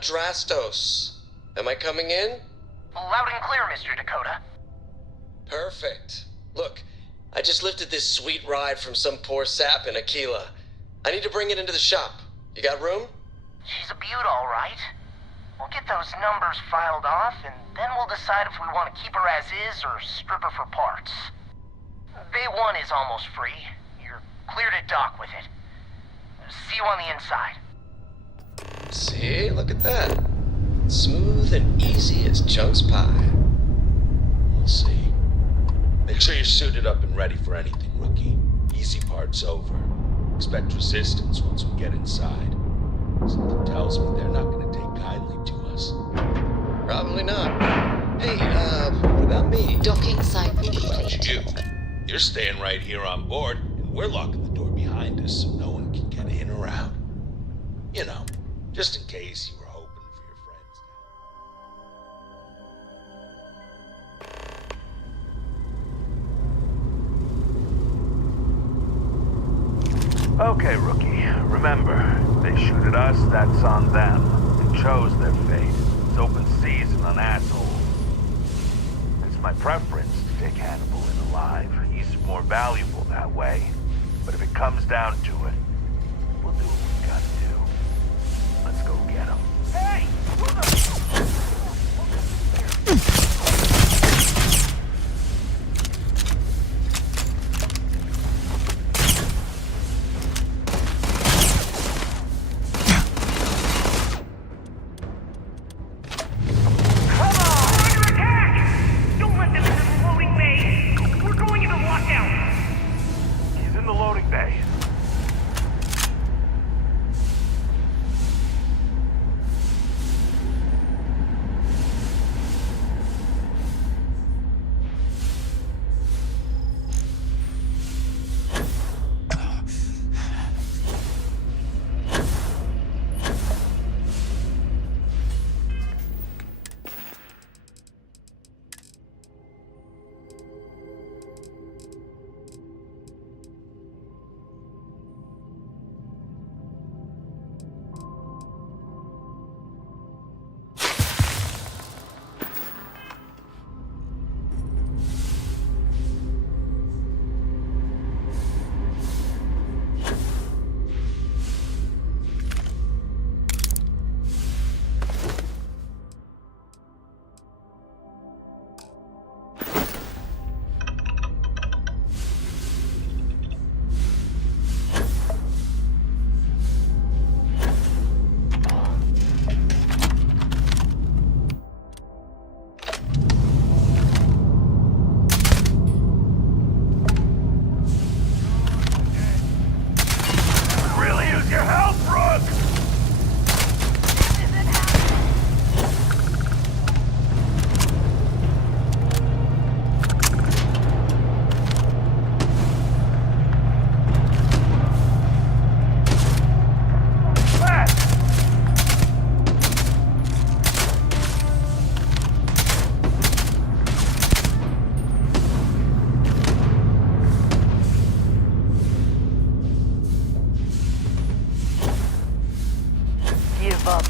Drastos. Am I coming in? Loud and clear, Mr. Dakota. Perfect. Look, I just lifted this sweet ride from some poor sap in Aquila. I need to bring it into the shop. You got room? She's a beaut, all right. We'll get those numbers filed off, and then we'll decide if we want to keep her as is or strip her for parts. Bay 1 is almost free. You're clear to dock with it. See you on the inside. See? Look at that. Smooth and easy as Chunk's pie. We'll see. Make sure you're suited up and ready for anything, rookie. Easy part's over. Expect resistance once we get inside. Something tells me they're not gonna take kindly to us. Probably not. Hey, what about me? Docking site complete. You. You're staying right here on board, and we're locking the door behind us so no one can get in or out. You know, just in case you were hoping for your friends. Okay, rookie. Remember, they shoot at us, that's on them. They chose their fate. It's open season on assholes. It's my preference to take Hannibal in alive. He's more valuable that way. But if it comes down to it, we'll do what we gotta do. Let's go get him. Hey!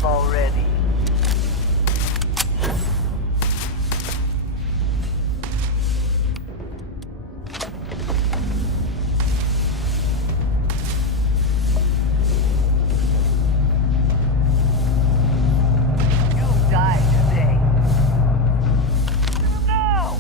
enough already. You'll die today. No!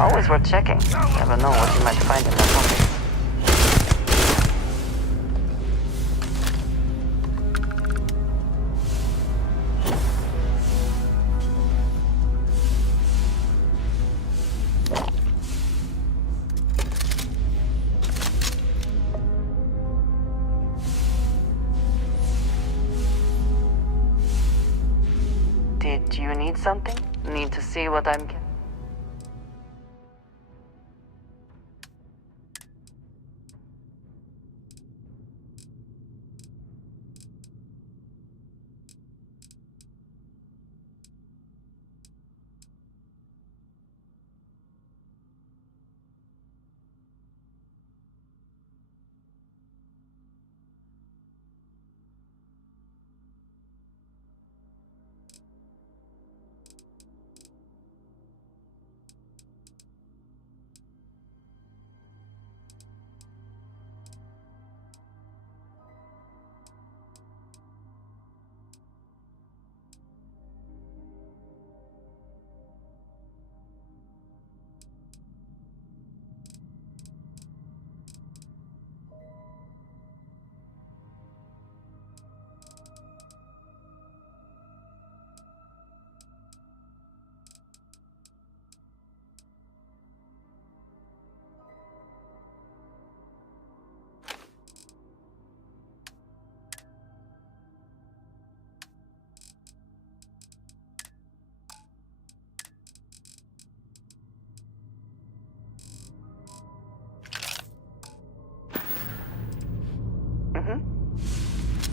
Always worth checking. Never know what you might find in their pockets. Did you need something? Need to see what I'm getting?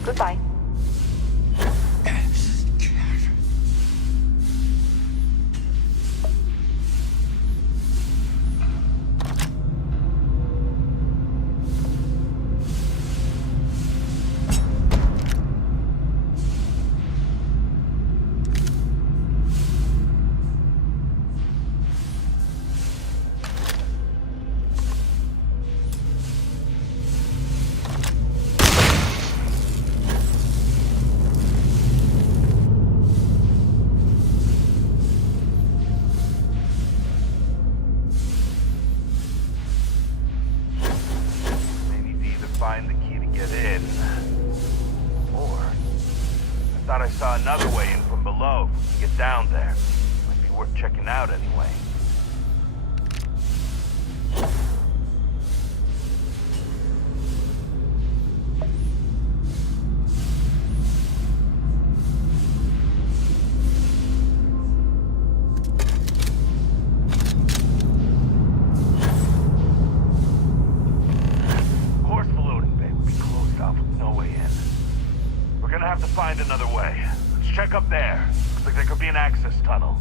Goodbye. Find the key to get in. Or, I thought I saw another way in from below. To get down there. Might be worth checking out anyway. Find another way. Let's check up there. Looks like there could be an access tunnel.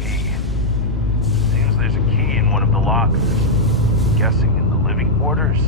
key. Seems there's a key in one of the lockers. Guessing in the living quarters?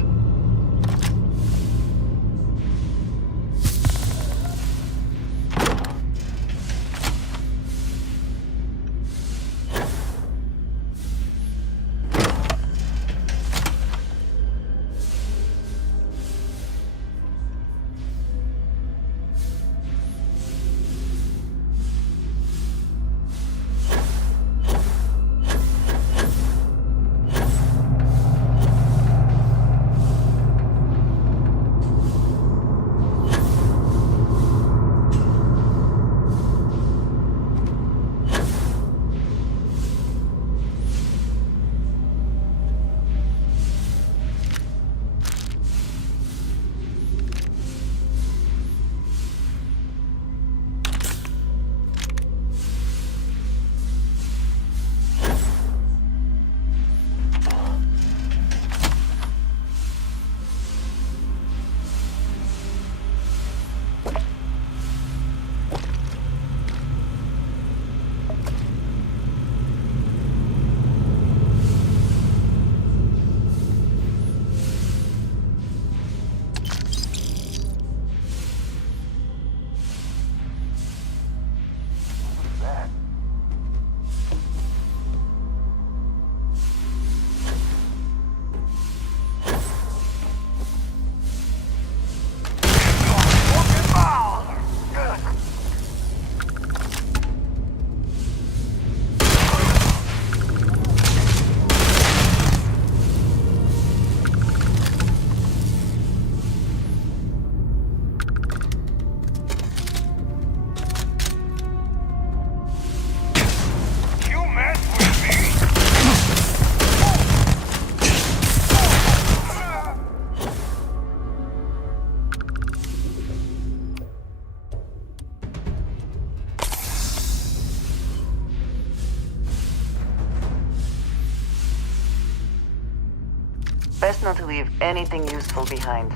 Best not to leave anything useful behind.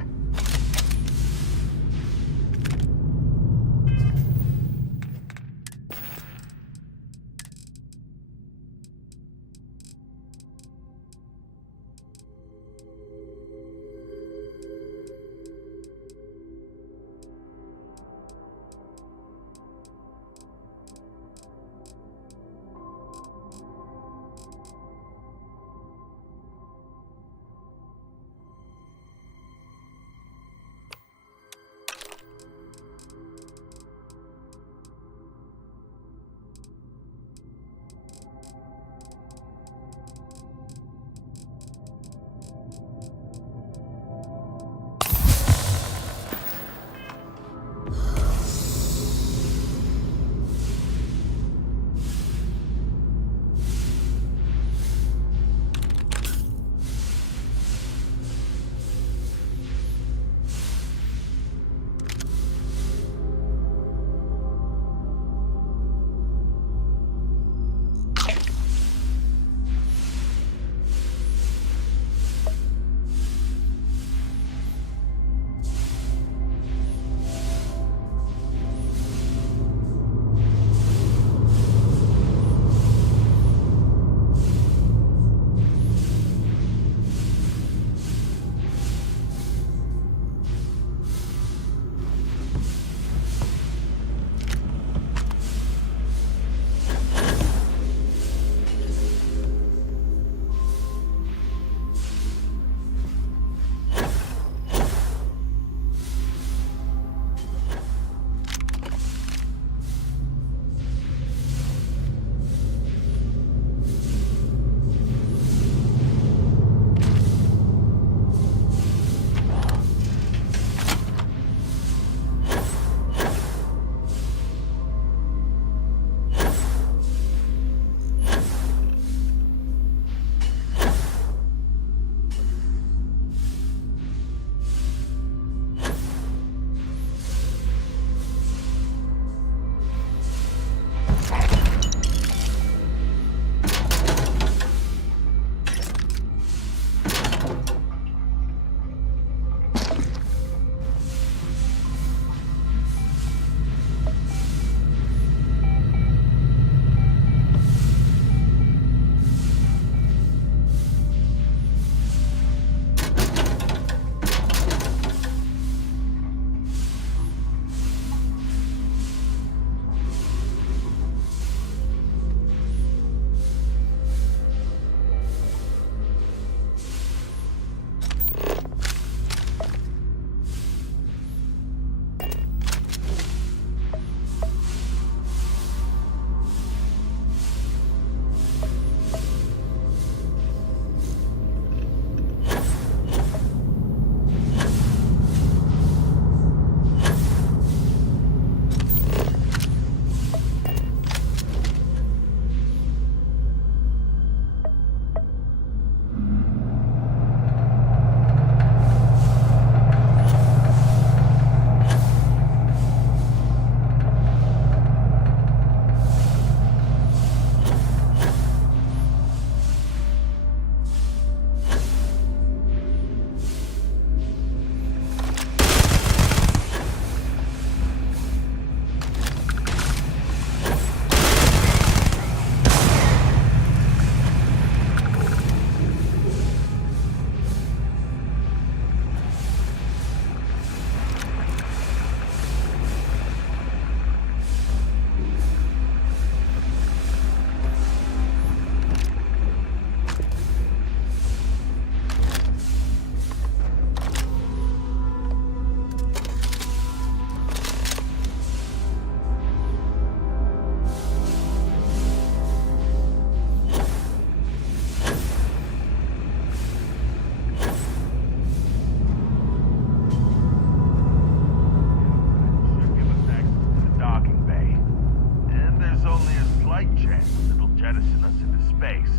us into space.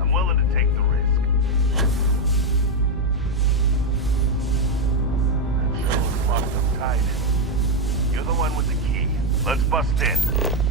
I'm willing to take the risk. That sure looks locked up tight. You're the one with the key. Let's bust in.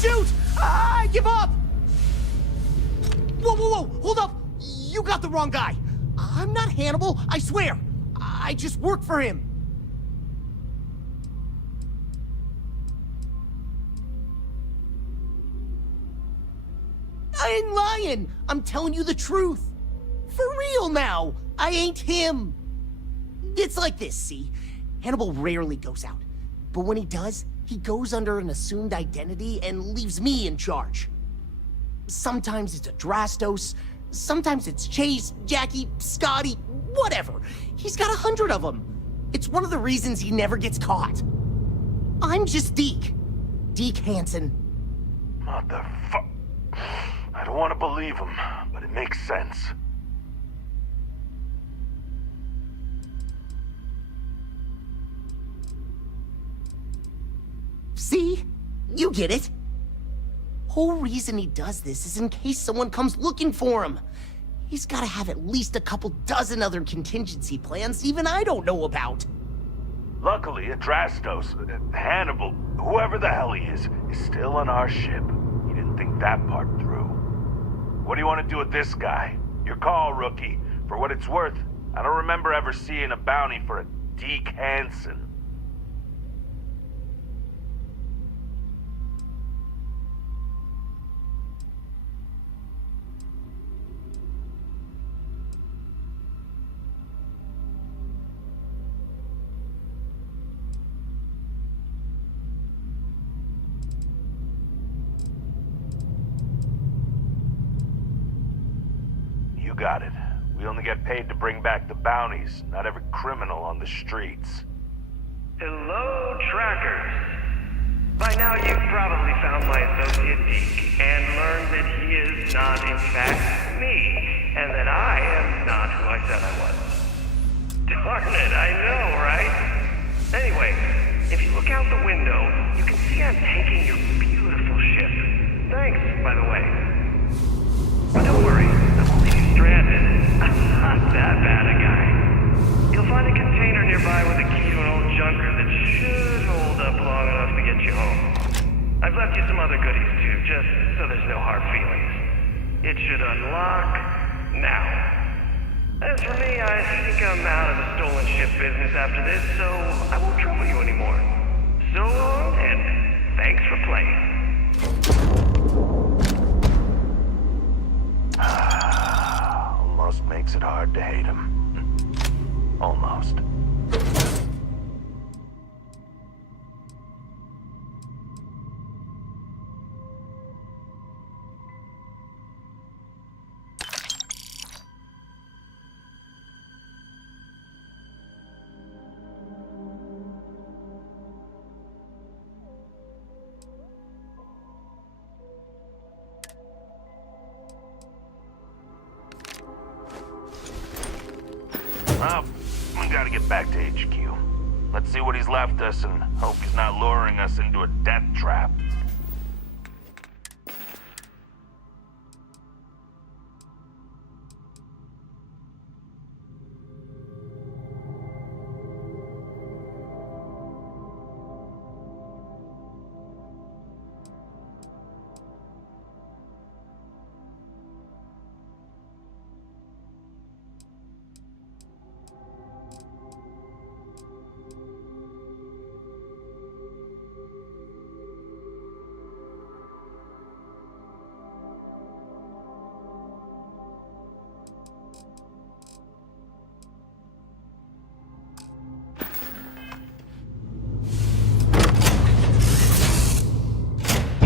shoot! I give up! Whoa, whoa, whoa! Hold up! You got the wrong guy. I'm not Hannibal, I swear. I just work for him. I ain't lying. I'm telling you the truth. For real now. I ain't him. It's like this, see? Hannibal rarely goes out. But when he does, he goes under an assumed identity and leaves me in charge. Sometimes it's Adrastos, sometimes it's Chase, Jackie, Scotty, whatever. He's got 100 of them. It's one of the reasons he never gets caught. I'm just Deke. Deke Hansen. Motherfuck. I don't want to believe him, but it makes sense. See? You get it. Whole reason he does this is in case someone comes looking for him. He's gotta have at least a couple dozen other contingency plans even I don't know about. Luckily, Adrastos, Hannibal, whoever the hell he is still on our ship. He didn't think that part through. What do you want to do with this guy? Your call, rookie. For what it's worth, I don't remember ever seeing a bounty for a Deke Hansen. Got it. We only get paid to bring back the bounties, not every criminal on the streets. Hello, trackers. By now you've probably found my associate Deke and learned that he is not in fact me, and that I am not who I said I was. Darn it, I know, right? Anyway, if you look out the window, you can see I'm taking your beautiful ship. Thanks, by the way. But don't worry, I won't leave you stranded. I'm not that bad a guy. You'll find a container nearby with a key to an old junker that should hold up long enough to get you home. I've left you some other goodies too, just so there's no hard feelings. It should unlock now. As for me, I think I'm out of the stolen ship business after this, so I won't trouble you anymore. So long, and thanks for playing. Almost makes it hard to hate him. Almost. Well, we gotta get back to HQ. Let's see what he's left us and hope he's not luring us into a death trap.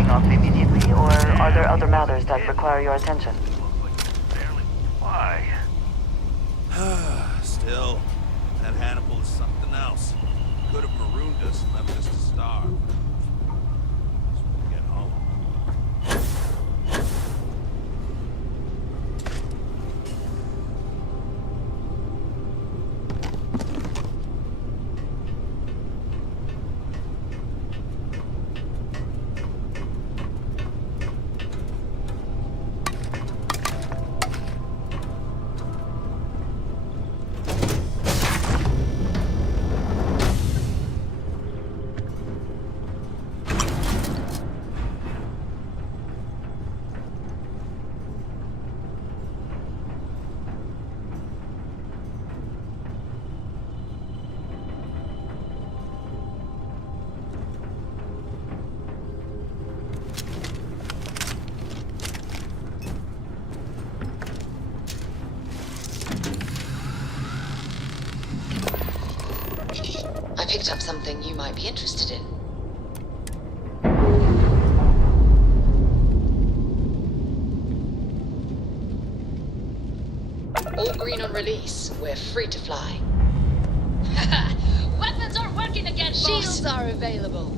Off immediately, or are there other matters that require your attention? Why? Still, that Hannibal is something else. Could have marooned us and left us to starve. Just want to get home. I picked up something you might be interested in. All green on release. We're free to fly. Weapons aren't working again, boss. Shields are available.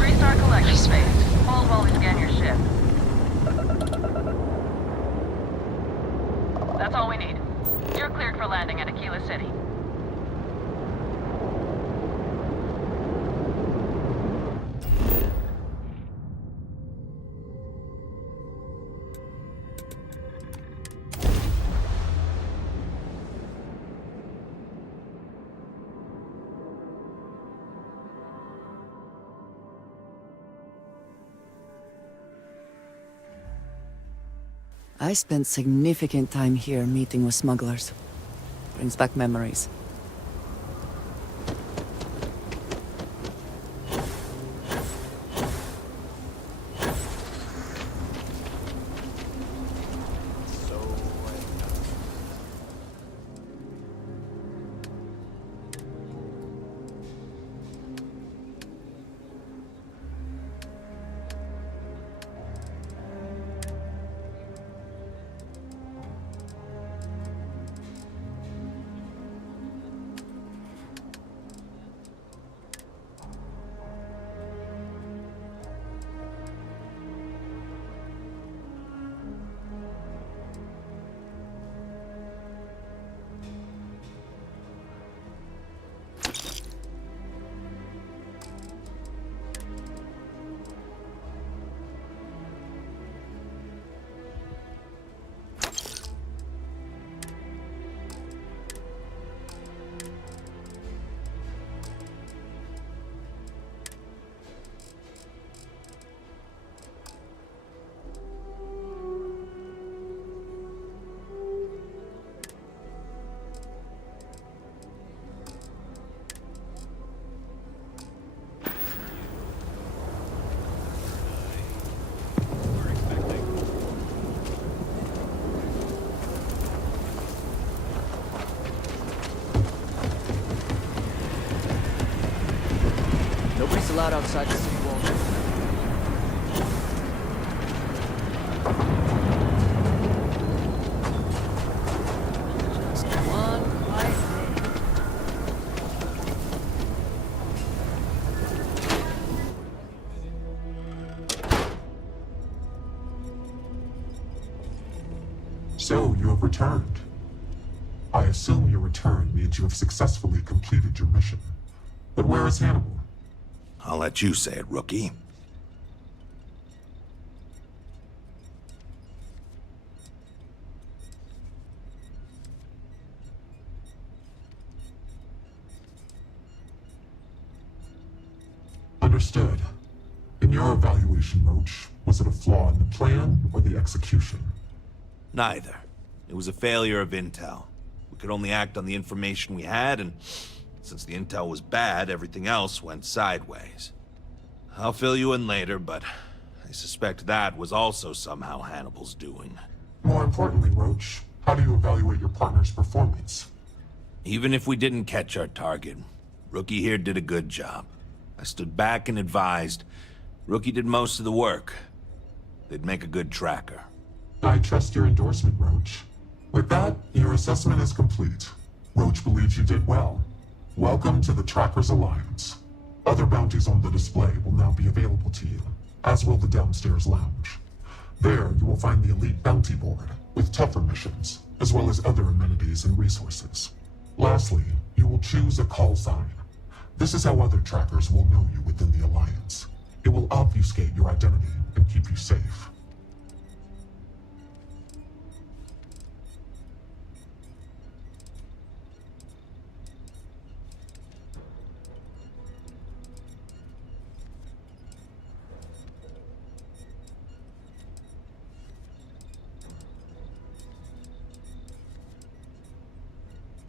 Restart collection phase. Hold while we scan your ship. That's all we need. You're cleared for landing at Aquila City. I spent significant time here meeting with smugglers. Brings back memories. Nobody's allowed outside the city walls. Just one quiet So, you have returned. I assume your return means you have successfully completed your mission. But where is Hannibal? I'll let you say it, rookie. Understood. In your evaluation, Roach, was it a flaw in the plan or the execution? Neither. It was a failure of intel. We could only act on the information we had, and since the intel was bad, everything else went sideways. I'll fill you in later, but I suspect that was also somehow Hannibal's doing. More importantly, Roach, how do you evaluate your partner's performance? Even if we didn't catch our target, Rookie here did a good job. I stood back and advised. Rookie did most of the work. They'd make a good tracker. I trust your endorsement, Roach. With that, your assessment is complete. Roach believes you did well. Welcome to the Trackers Alliance. Other bounties on the display will now be available to you, as will the downstairs lounge. There, you will find the Elite Bounty Board, with tougher missions, as well as other amenities and resources. Lastly, you will choose a call sign. This is how other trackers will know you within the Alliance. It will obfuscate your identity and keep you safe.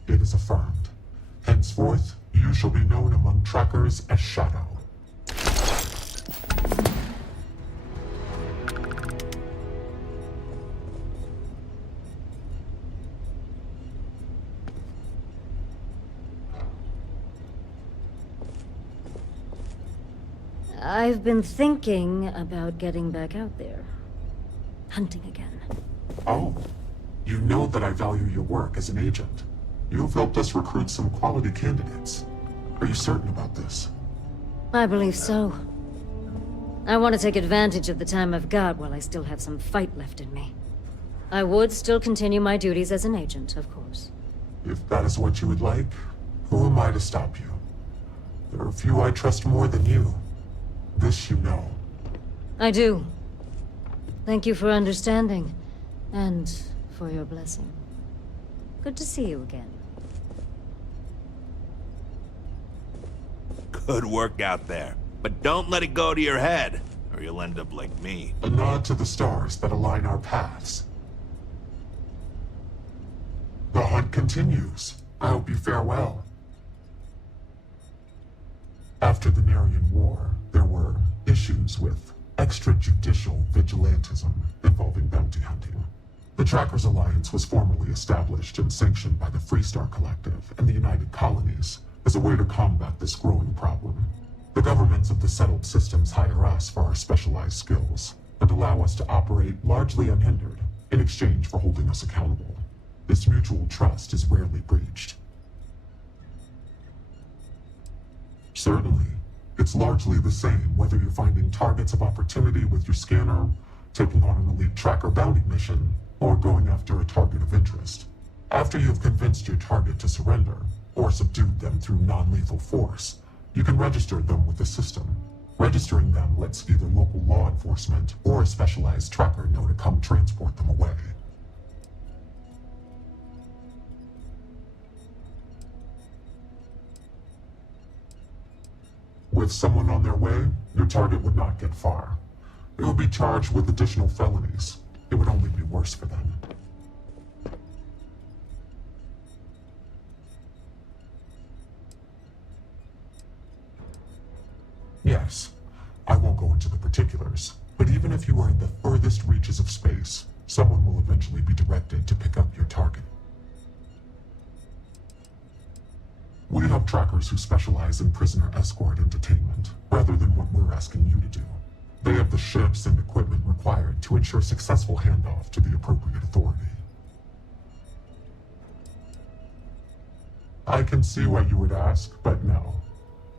It is affirmed. Henceforth, you shall be known among trackers as Shadow. I've been thinking about getting back out there. Hunting again. Oh, you know that I value your work as an agent. You've helped us recruit some quality candidates. Are you certain about this? I believe so. I want to take advantage of the time I've got while I still have some fight left in me. I would still continue my duties as an agent, of course. If that is what you would like, who am I to stop you? There are few I trust more than you. This you know. I do. Thank you for understanding, and for your blessing. Good to see you again. Good work out there. But don't let it go to your head, or you'll end up like me. A nod to the stars that align our paths. The hunt continues. I hope you fare well. After the Narian War, there were issues with extrajudicial vigilantism involving bounty hunting. The Trackers Alliance was formally established and sanctioned by the Freestar Collective and the United Colonies as a way to combat this growing problem. The governments of the settled systems hire us for our specialized skills and allow us to operate largely unhindered in exchange for holding us accountable. This mutual trust is rarely breached. Certainly, it's largely the same whether you're finding targets of opportunity with your scanner, taking on an elite tracker bounty mission, or going after a target of interest. After you've convinced your target to surrender, or subdued them through non-lethal force, you can register them with the system. Registering them lets either local law enforcement or a specialized tracker know to come transport them away. With someone on their way, your target would not get far. They would be charged with additional felonies. It would only be worse for them. Yes, I won't go into the particulars, but even if you are in the furthest reaches of space, someone will eventually be directed to pick up your target. We have trackers who specialize in prisoner escort and detainment, rather than what we're asking you to do. They have the ships and equipment required to ensure successful handoff to the appropriate authority. I can see why you would ask, but no.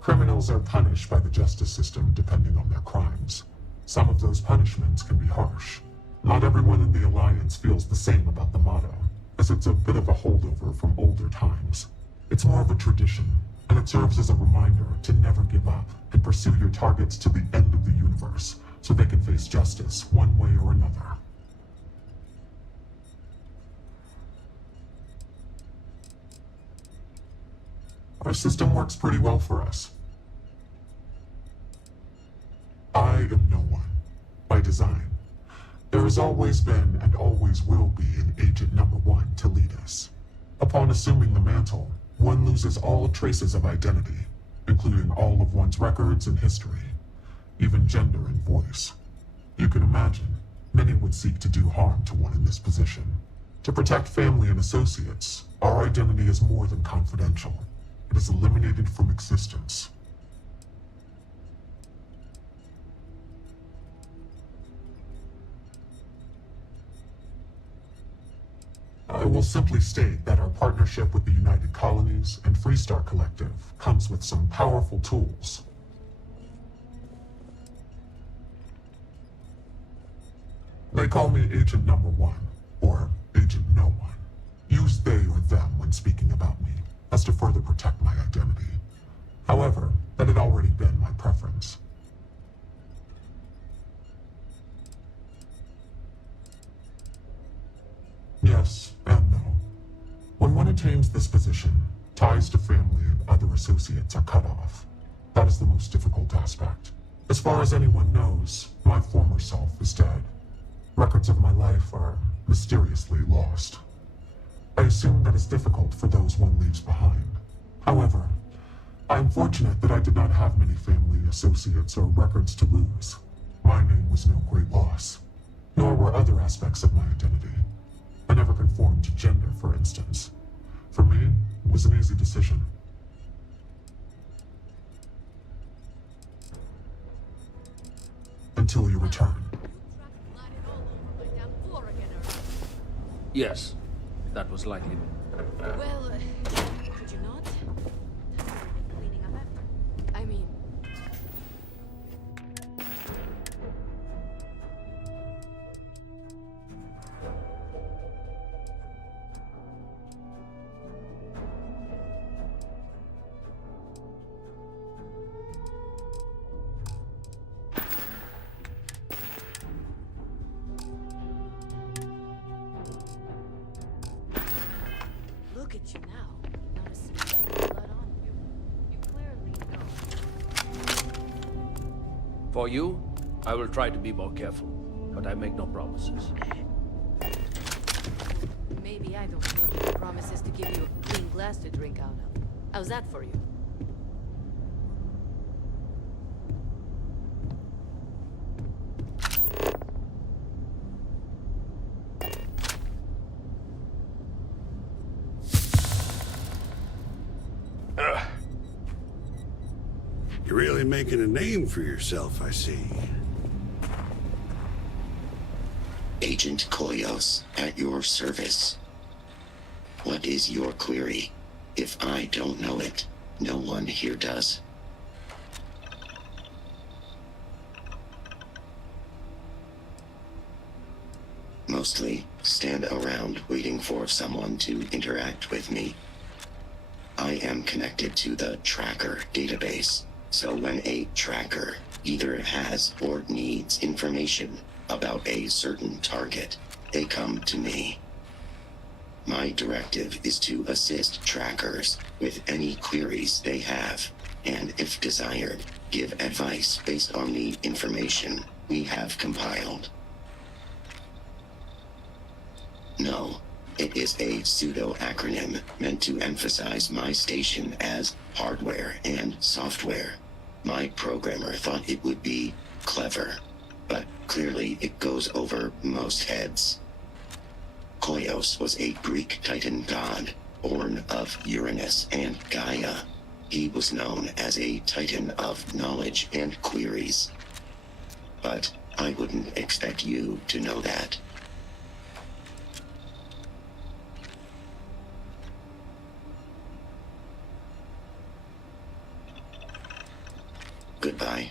Criminals are punished by the justice system depending on their crimes. Some of those punishments can be harsh. Not everyone in the Alliance feels the same about the motto, as it's a bit of a holdover from older times. It's more of a tradition, and it serves as a reminder to never give up and pursue your targets to the end of the universe, so they can face justice one way or another. Our system works pretty well for us. I am no one, by design. There has always been and always will be an Agent Number 1 to lead us. Upon assuming the mantle, one loses all traces of identity, including all of one's records and history, even gender and voice. You can imagine, many would seek to do harm to one in this position. To protect family and associates, our identity is more than confidential. It is eliminated from existence. I will simply state that our partnership with the United Colonies and Freestar Collective comes with some powerful tools. They call me Agent Number 1, or Agent No One. Use they or them when speaking about me, as to further protect my identity. However, that had already been my preference. Yes and no. When one attains this position, ties to family and other associates are cut off. That is the most difficult aspect. As far as anyone knows, my former self is dead. Records of my life are mysteriously lost. I assume that is difficult for those one leaves behind. However, I am fortunate that I did not have many family, associates, or records to lose. My name was no great loss, nor were other aspects of my identity. I never conformed to gender, for instance. For me, it was an easy decision. Until you return. Yes, that was likely. Well, could you not? Cleaning up after. I mean... Look at you now. Not a single blood on you. You clearly know. For you, I will try to be more careful, but I make no promises. Maybe I don't make any promises to give you a clean glass to drink out of. How's that for you? You're really making a name for yourself, I see. Agent Koyos, at your service. What is your query? If I don't know it, no one here does. Mostly stand around waiting for someone to interact with me. I am connected to the tracker database, so when a tracker either has or needs information about a certain target, they come to me. My directive is to assist trackers with any queries they have, and if desired, give advice based on the information we have compiled. No, it is a pseudo-acronym meant to emphasize my station as hardware and software. My programmer thought it would be clever, but clearly it goes over most heads. Koyos was a Greek Titan god, born of Uranus and Gaia. He was known as a Titan of knowledge and queries. But I wouldn't expect you to know that. Goodbye.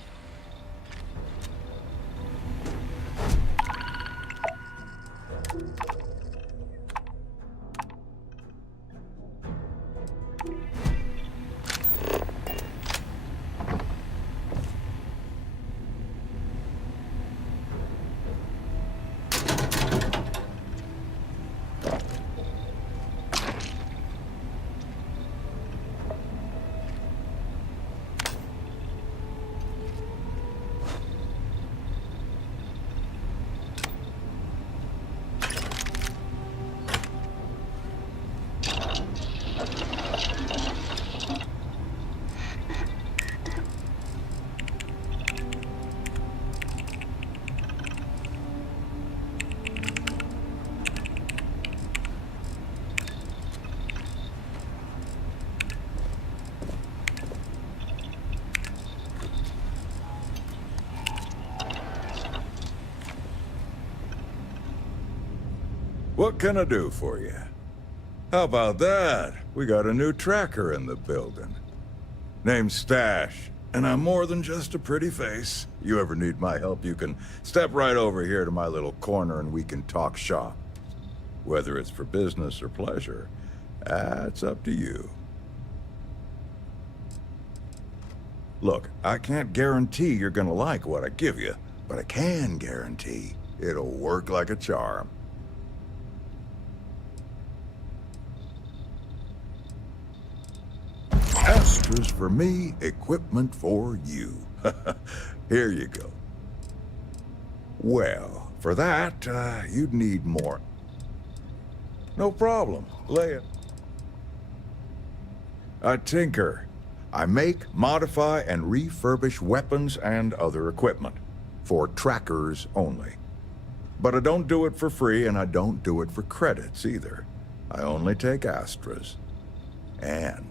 What can I do for you? How about that? We got a new tracker in the building. Name's Stash, and I'm more than just a pretty face. You ever need my help, you can step right over here to my little corner and we can talk shop. Whether it's for business or pleasure, it's up to you. Look, I can't guarantee you're gonna like what I give you, but I can guarantee it'll work like a charm. Extras for me, equipment for you. Here you go. Well, for that, you'd need more. No problem. Lay it. I tinker. I make, modify, and refurbish weapons and other equipment. For trackers only. But I don't do it for free, and I don't do it for credits either. I only take Astras. And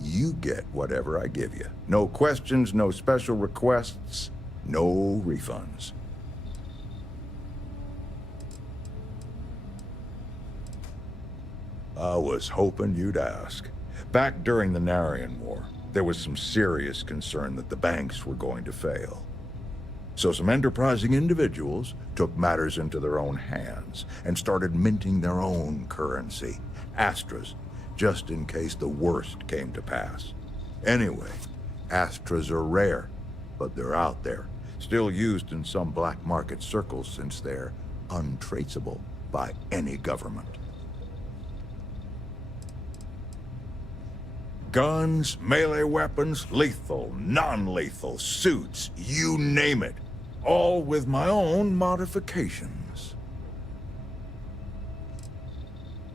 you get whatever I give you. No questions, no special requests, no refunds. I was hoping you'd ask. Back during the Narian War, there was some serious concern that the banks were going to fail. So some enterprising individuals took matters into their own hands and started minting their own currency, Astras, just in case the worst came to pass. Anyway, Astras are rare, but they're out there, still used in some black market circles since they're untraceable by any government. Guns, melee weapons, lethal, non-lethal, suits, you name it. All with my own modifications.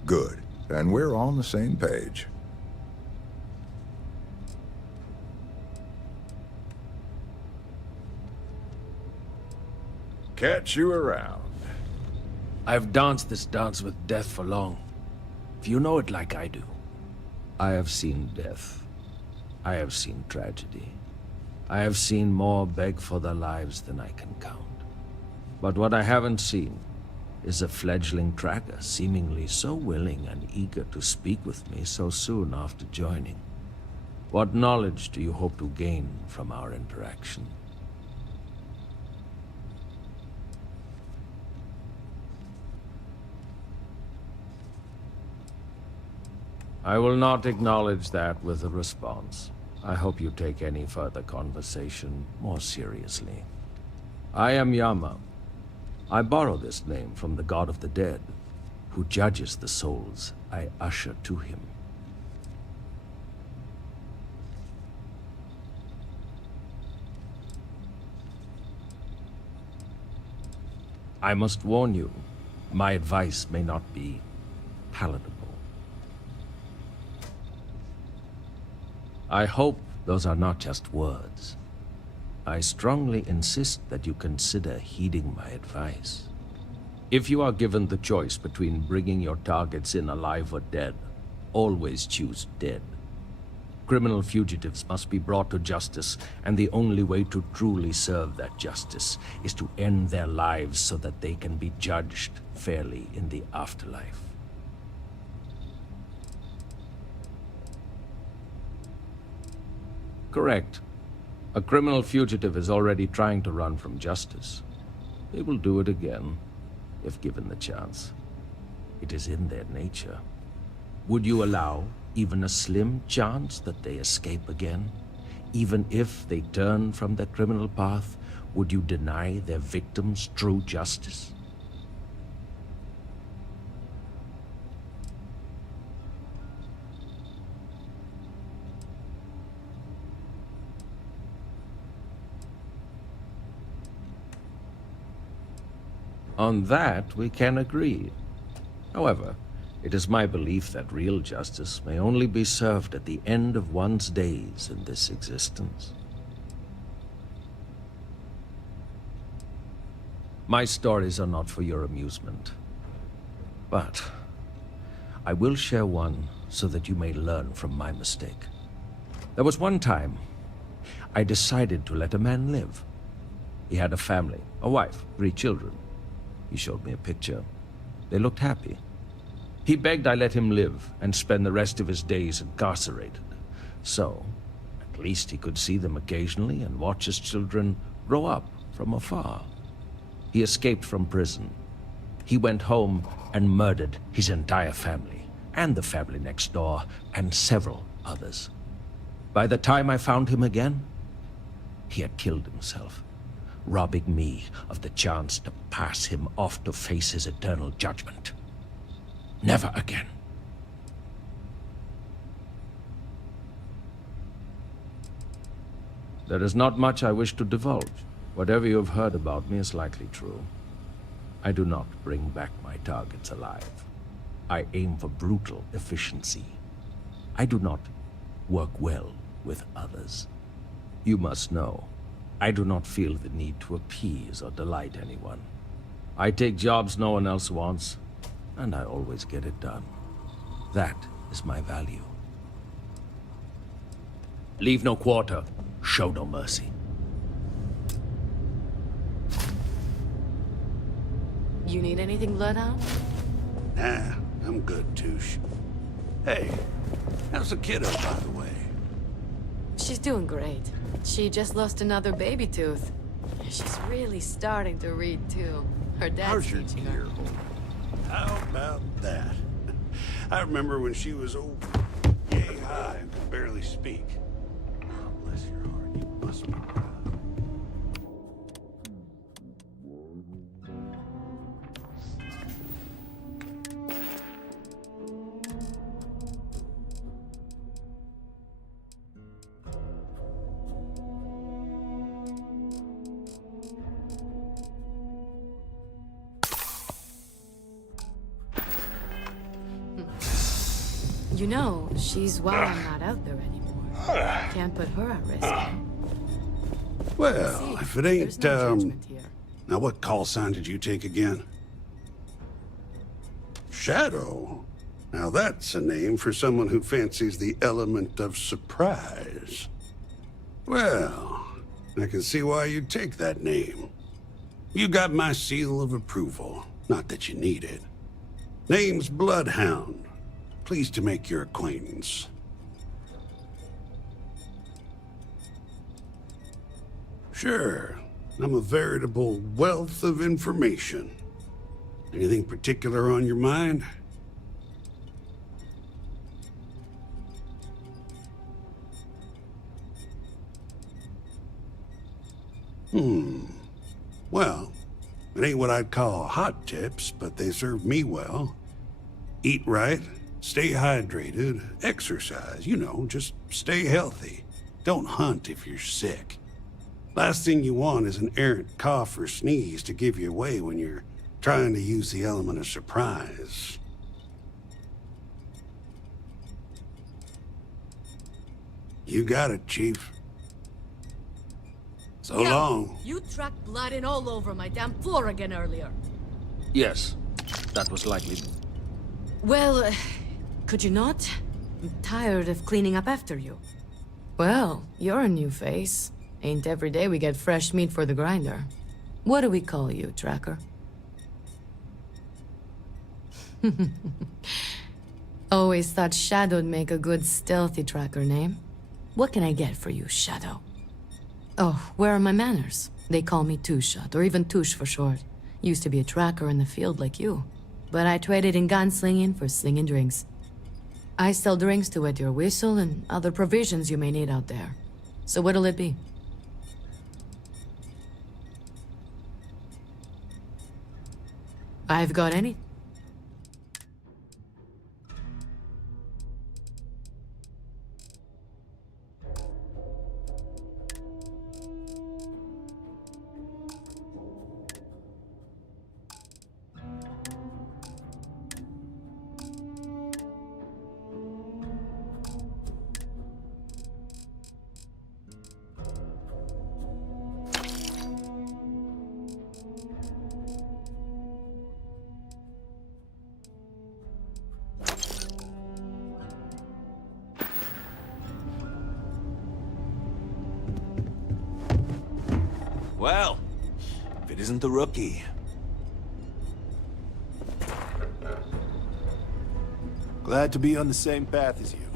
Good, and we're on the same page. Catch you around. I've danced this dance with death for long. If you know it like I do. I have seen death. I have seen tragedy. I have seen more beg for their lives than I can count. But what I haven't seen is a fledgling tracker seemingly so willing and eager to speak with me so soon after joining. What knowledge do you hope to gain from our interaction? I will not acknowledge that with a response. I hope you take any further conversation more seriously. I am Yama. I borrow this name from the god of the dead, who judges the souls I usher to him. I must warn you, my advice may not be palatable. I hope those are not just words. I strongly insist that you consider heeding my advice. If you are given the choice between bringing your targets in alive or dead, always choose dead. Criminal fugitives must be brought to justice, and the only way to truly serve that justice is to end their lives so that they can be judged fairly in the afterlife. Correct. A criminal fugitive is already trying to run from justice. They will do it again, if given the chance. It is in their nature. Would you allow even a slim chance that they escape again? Even if they turn from their criminal path, would you deny their victims true justice? On that, we can agree. However, it is my belief that real justice may only be served at the end of one's days in this existence. My stories are not for your amusement. But I will share one so that you may learn from my mistake. There was one time I decided to let a man live. He had a family, a wife, 3 children. He showed me a picture. They looked happy. He begged I let him live and spend the rest of his days incarcerated. So, at least he could see them occasionally and watch his children grow up from afar. He escaped from prison. He went home and murdered his entire family, and the family next door, and several others. By the time I found him again, he had killed himself, robbing me of the chance to pass him off to face his eternal judgment. Never again. There is not much I wish to divulge. Whatever you have heard about me is likely true. I do not bring back my targets alive. I aim for brutal efficiency. I do not work well with others. You must know, I do not feel the need to appease or delight anyone. I take jobs no one else wants, and I always get it done. That is my value. Leave no quarter, show no mercy. You need anything, Bloodhound? Nah, I'm good, Touche. Hey, how's the kiddo, by the way? She's doing great. She just lost another baby tooth. She's really starting to read, too. Her dad's How's your teaching her. How about that? I remember when she was old, yay high, and could barely speak. Oh, bless your heart, you must be proud. You know, she's why I'm not out there anymore. Can't put her at risk. Well, if it There's ain't, no judgment here. Now what call sign did you take again? Shadow? Now that's a name for someone who fancies the element of surprise. Well, I can see why you'd take that name. You got my seal of approval. Not that you need it. Name's Bloodhound. Pleased to make your acquaintance. Sure, I'm a veritable wealth of information. Anything particular on your mind? Well, it ain't what I'd call hot tips, but they serve me well. Eat right, stay hydrated, exercise, you know, just stay healthy. Don't hunt if you're sick. Last thing you want is an errant cough or sneeze to give you away when you're trying to use the element of surprise. You got it, Chief. So long. You tracked blood in all over my damn floor again earlier. Yes, that was likely. Well, could you not? I'm tired of cleaning up after you. Well, you're a new face. Ain't every day we get fresh meat for the grinder. What do we call you, Tracker? Always thought Shadow'd make a good stealthy tracker name. What can I get for you, Shadow? Oh, where are my manners? They call me Two-Shot, or even Touche for short. Used to be a tracker in the field like you. But I traded in gunslinging for slinging drinks. I sell drinks to wet your whistle and other provisions you may need out there. So what'll it be? I've got any. Well, if it isn't the rookie. Glad to be on the same path as you.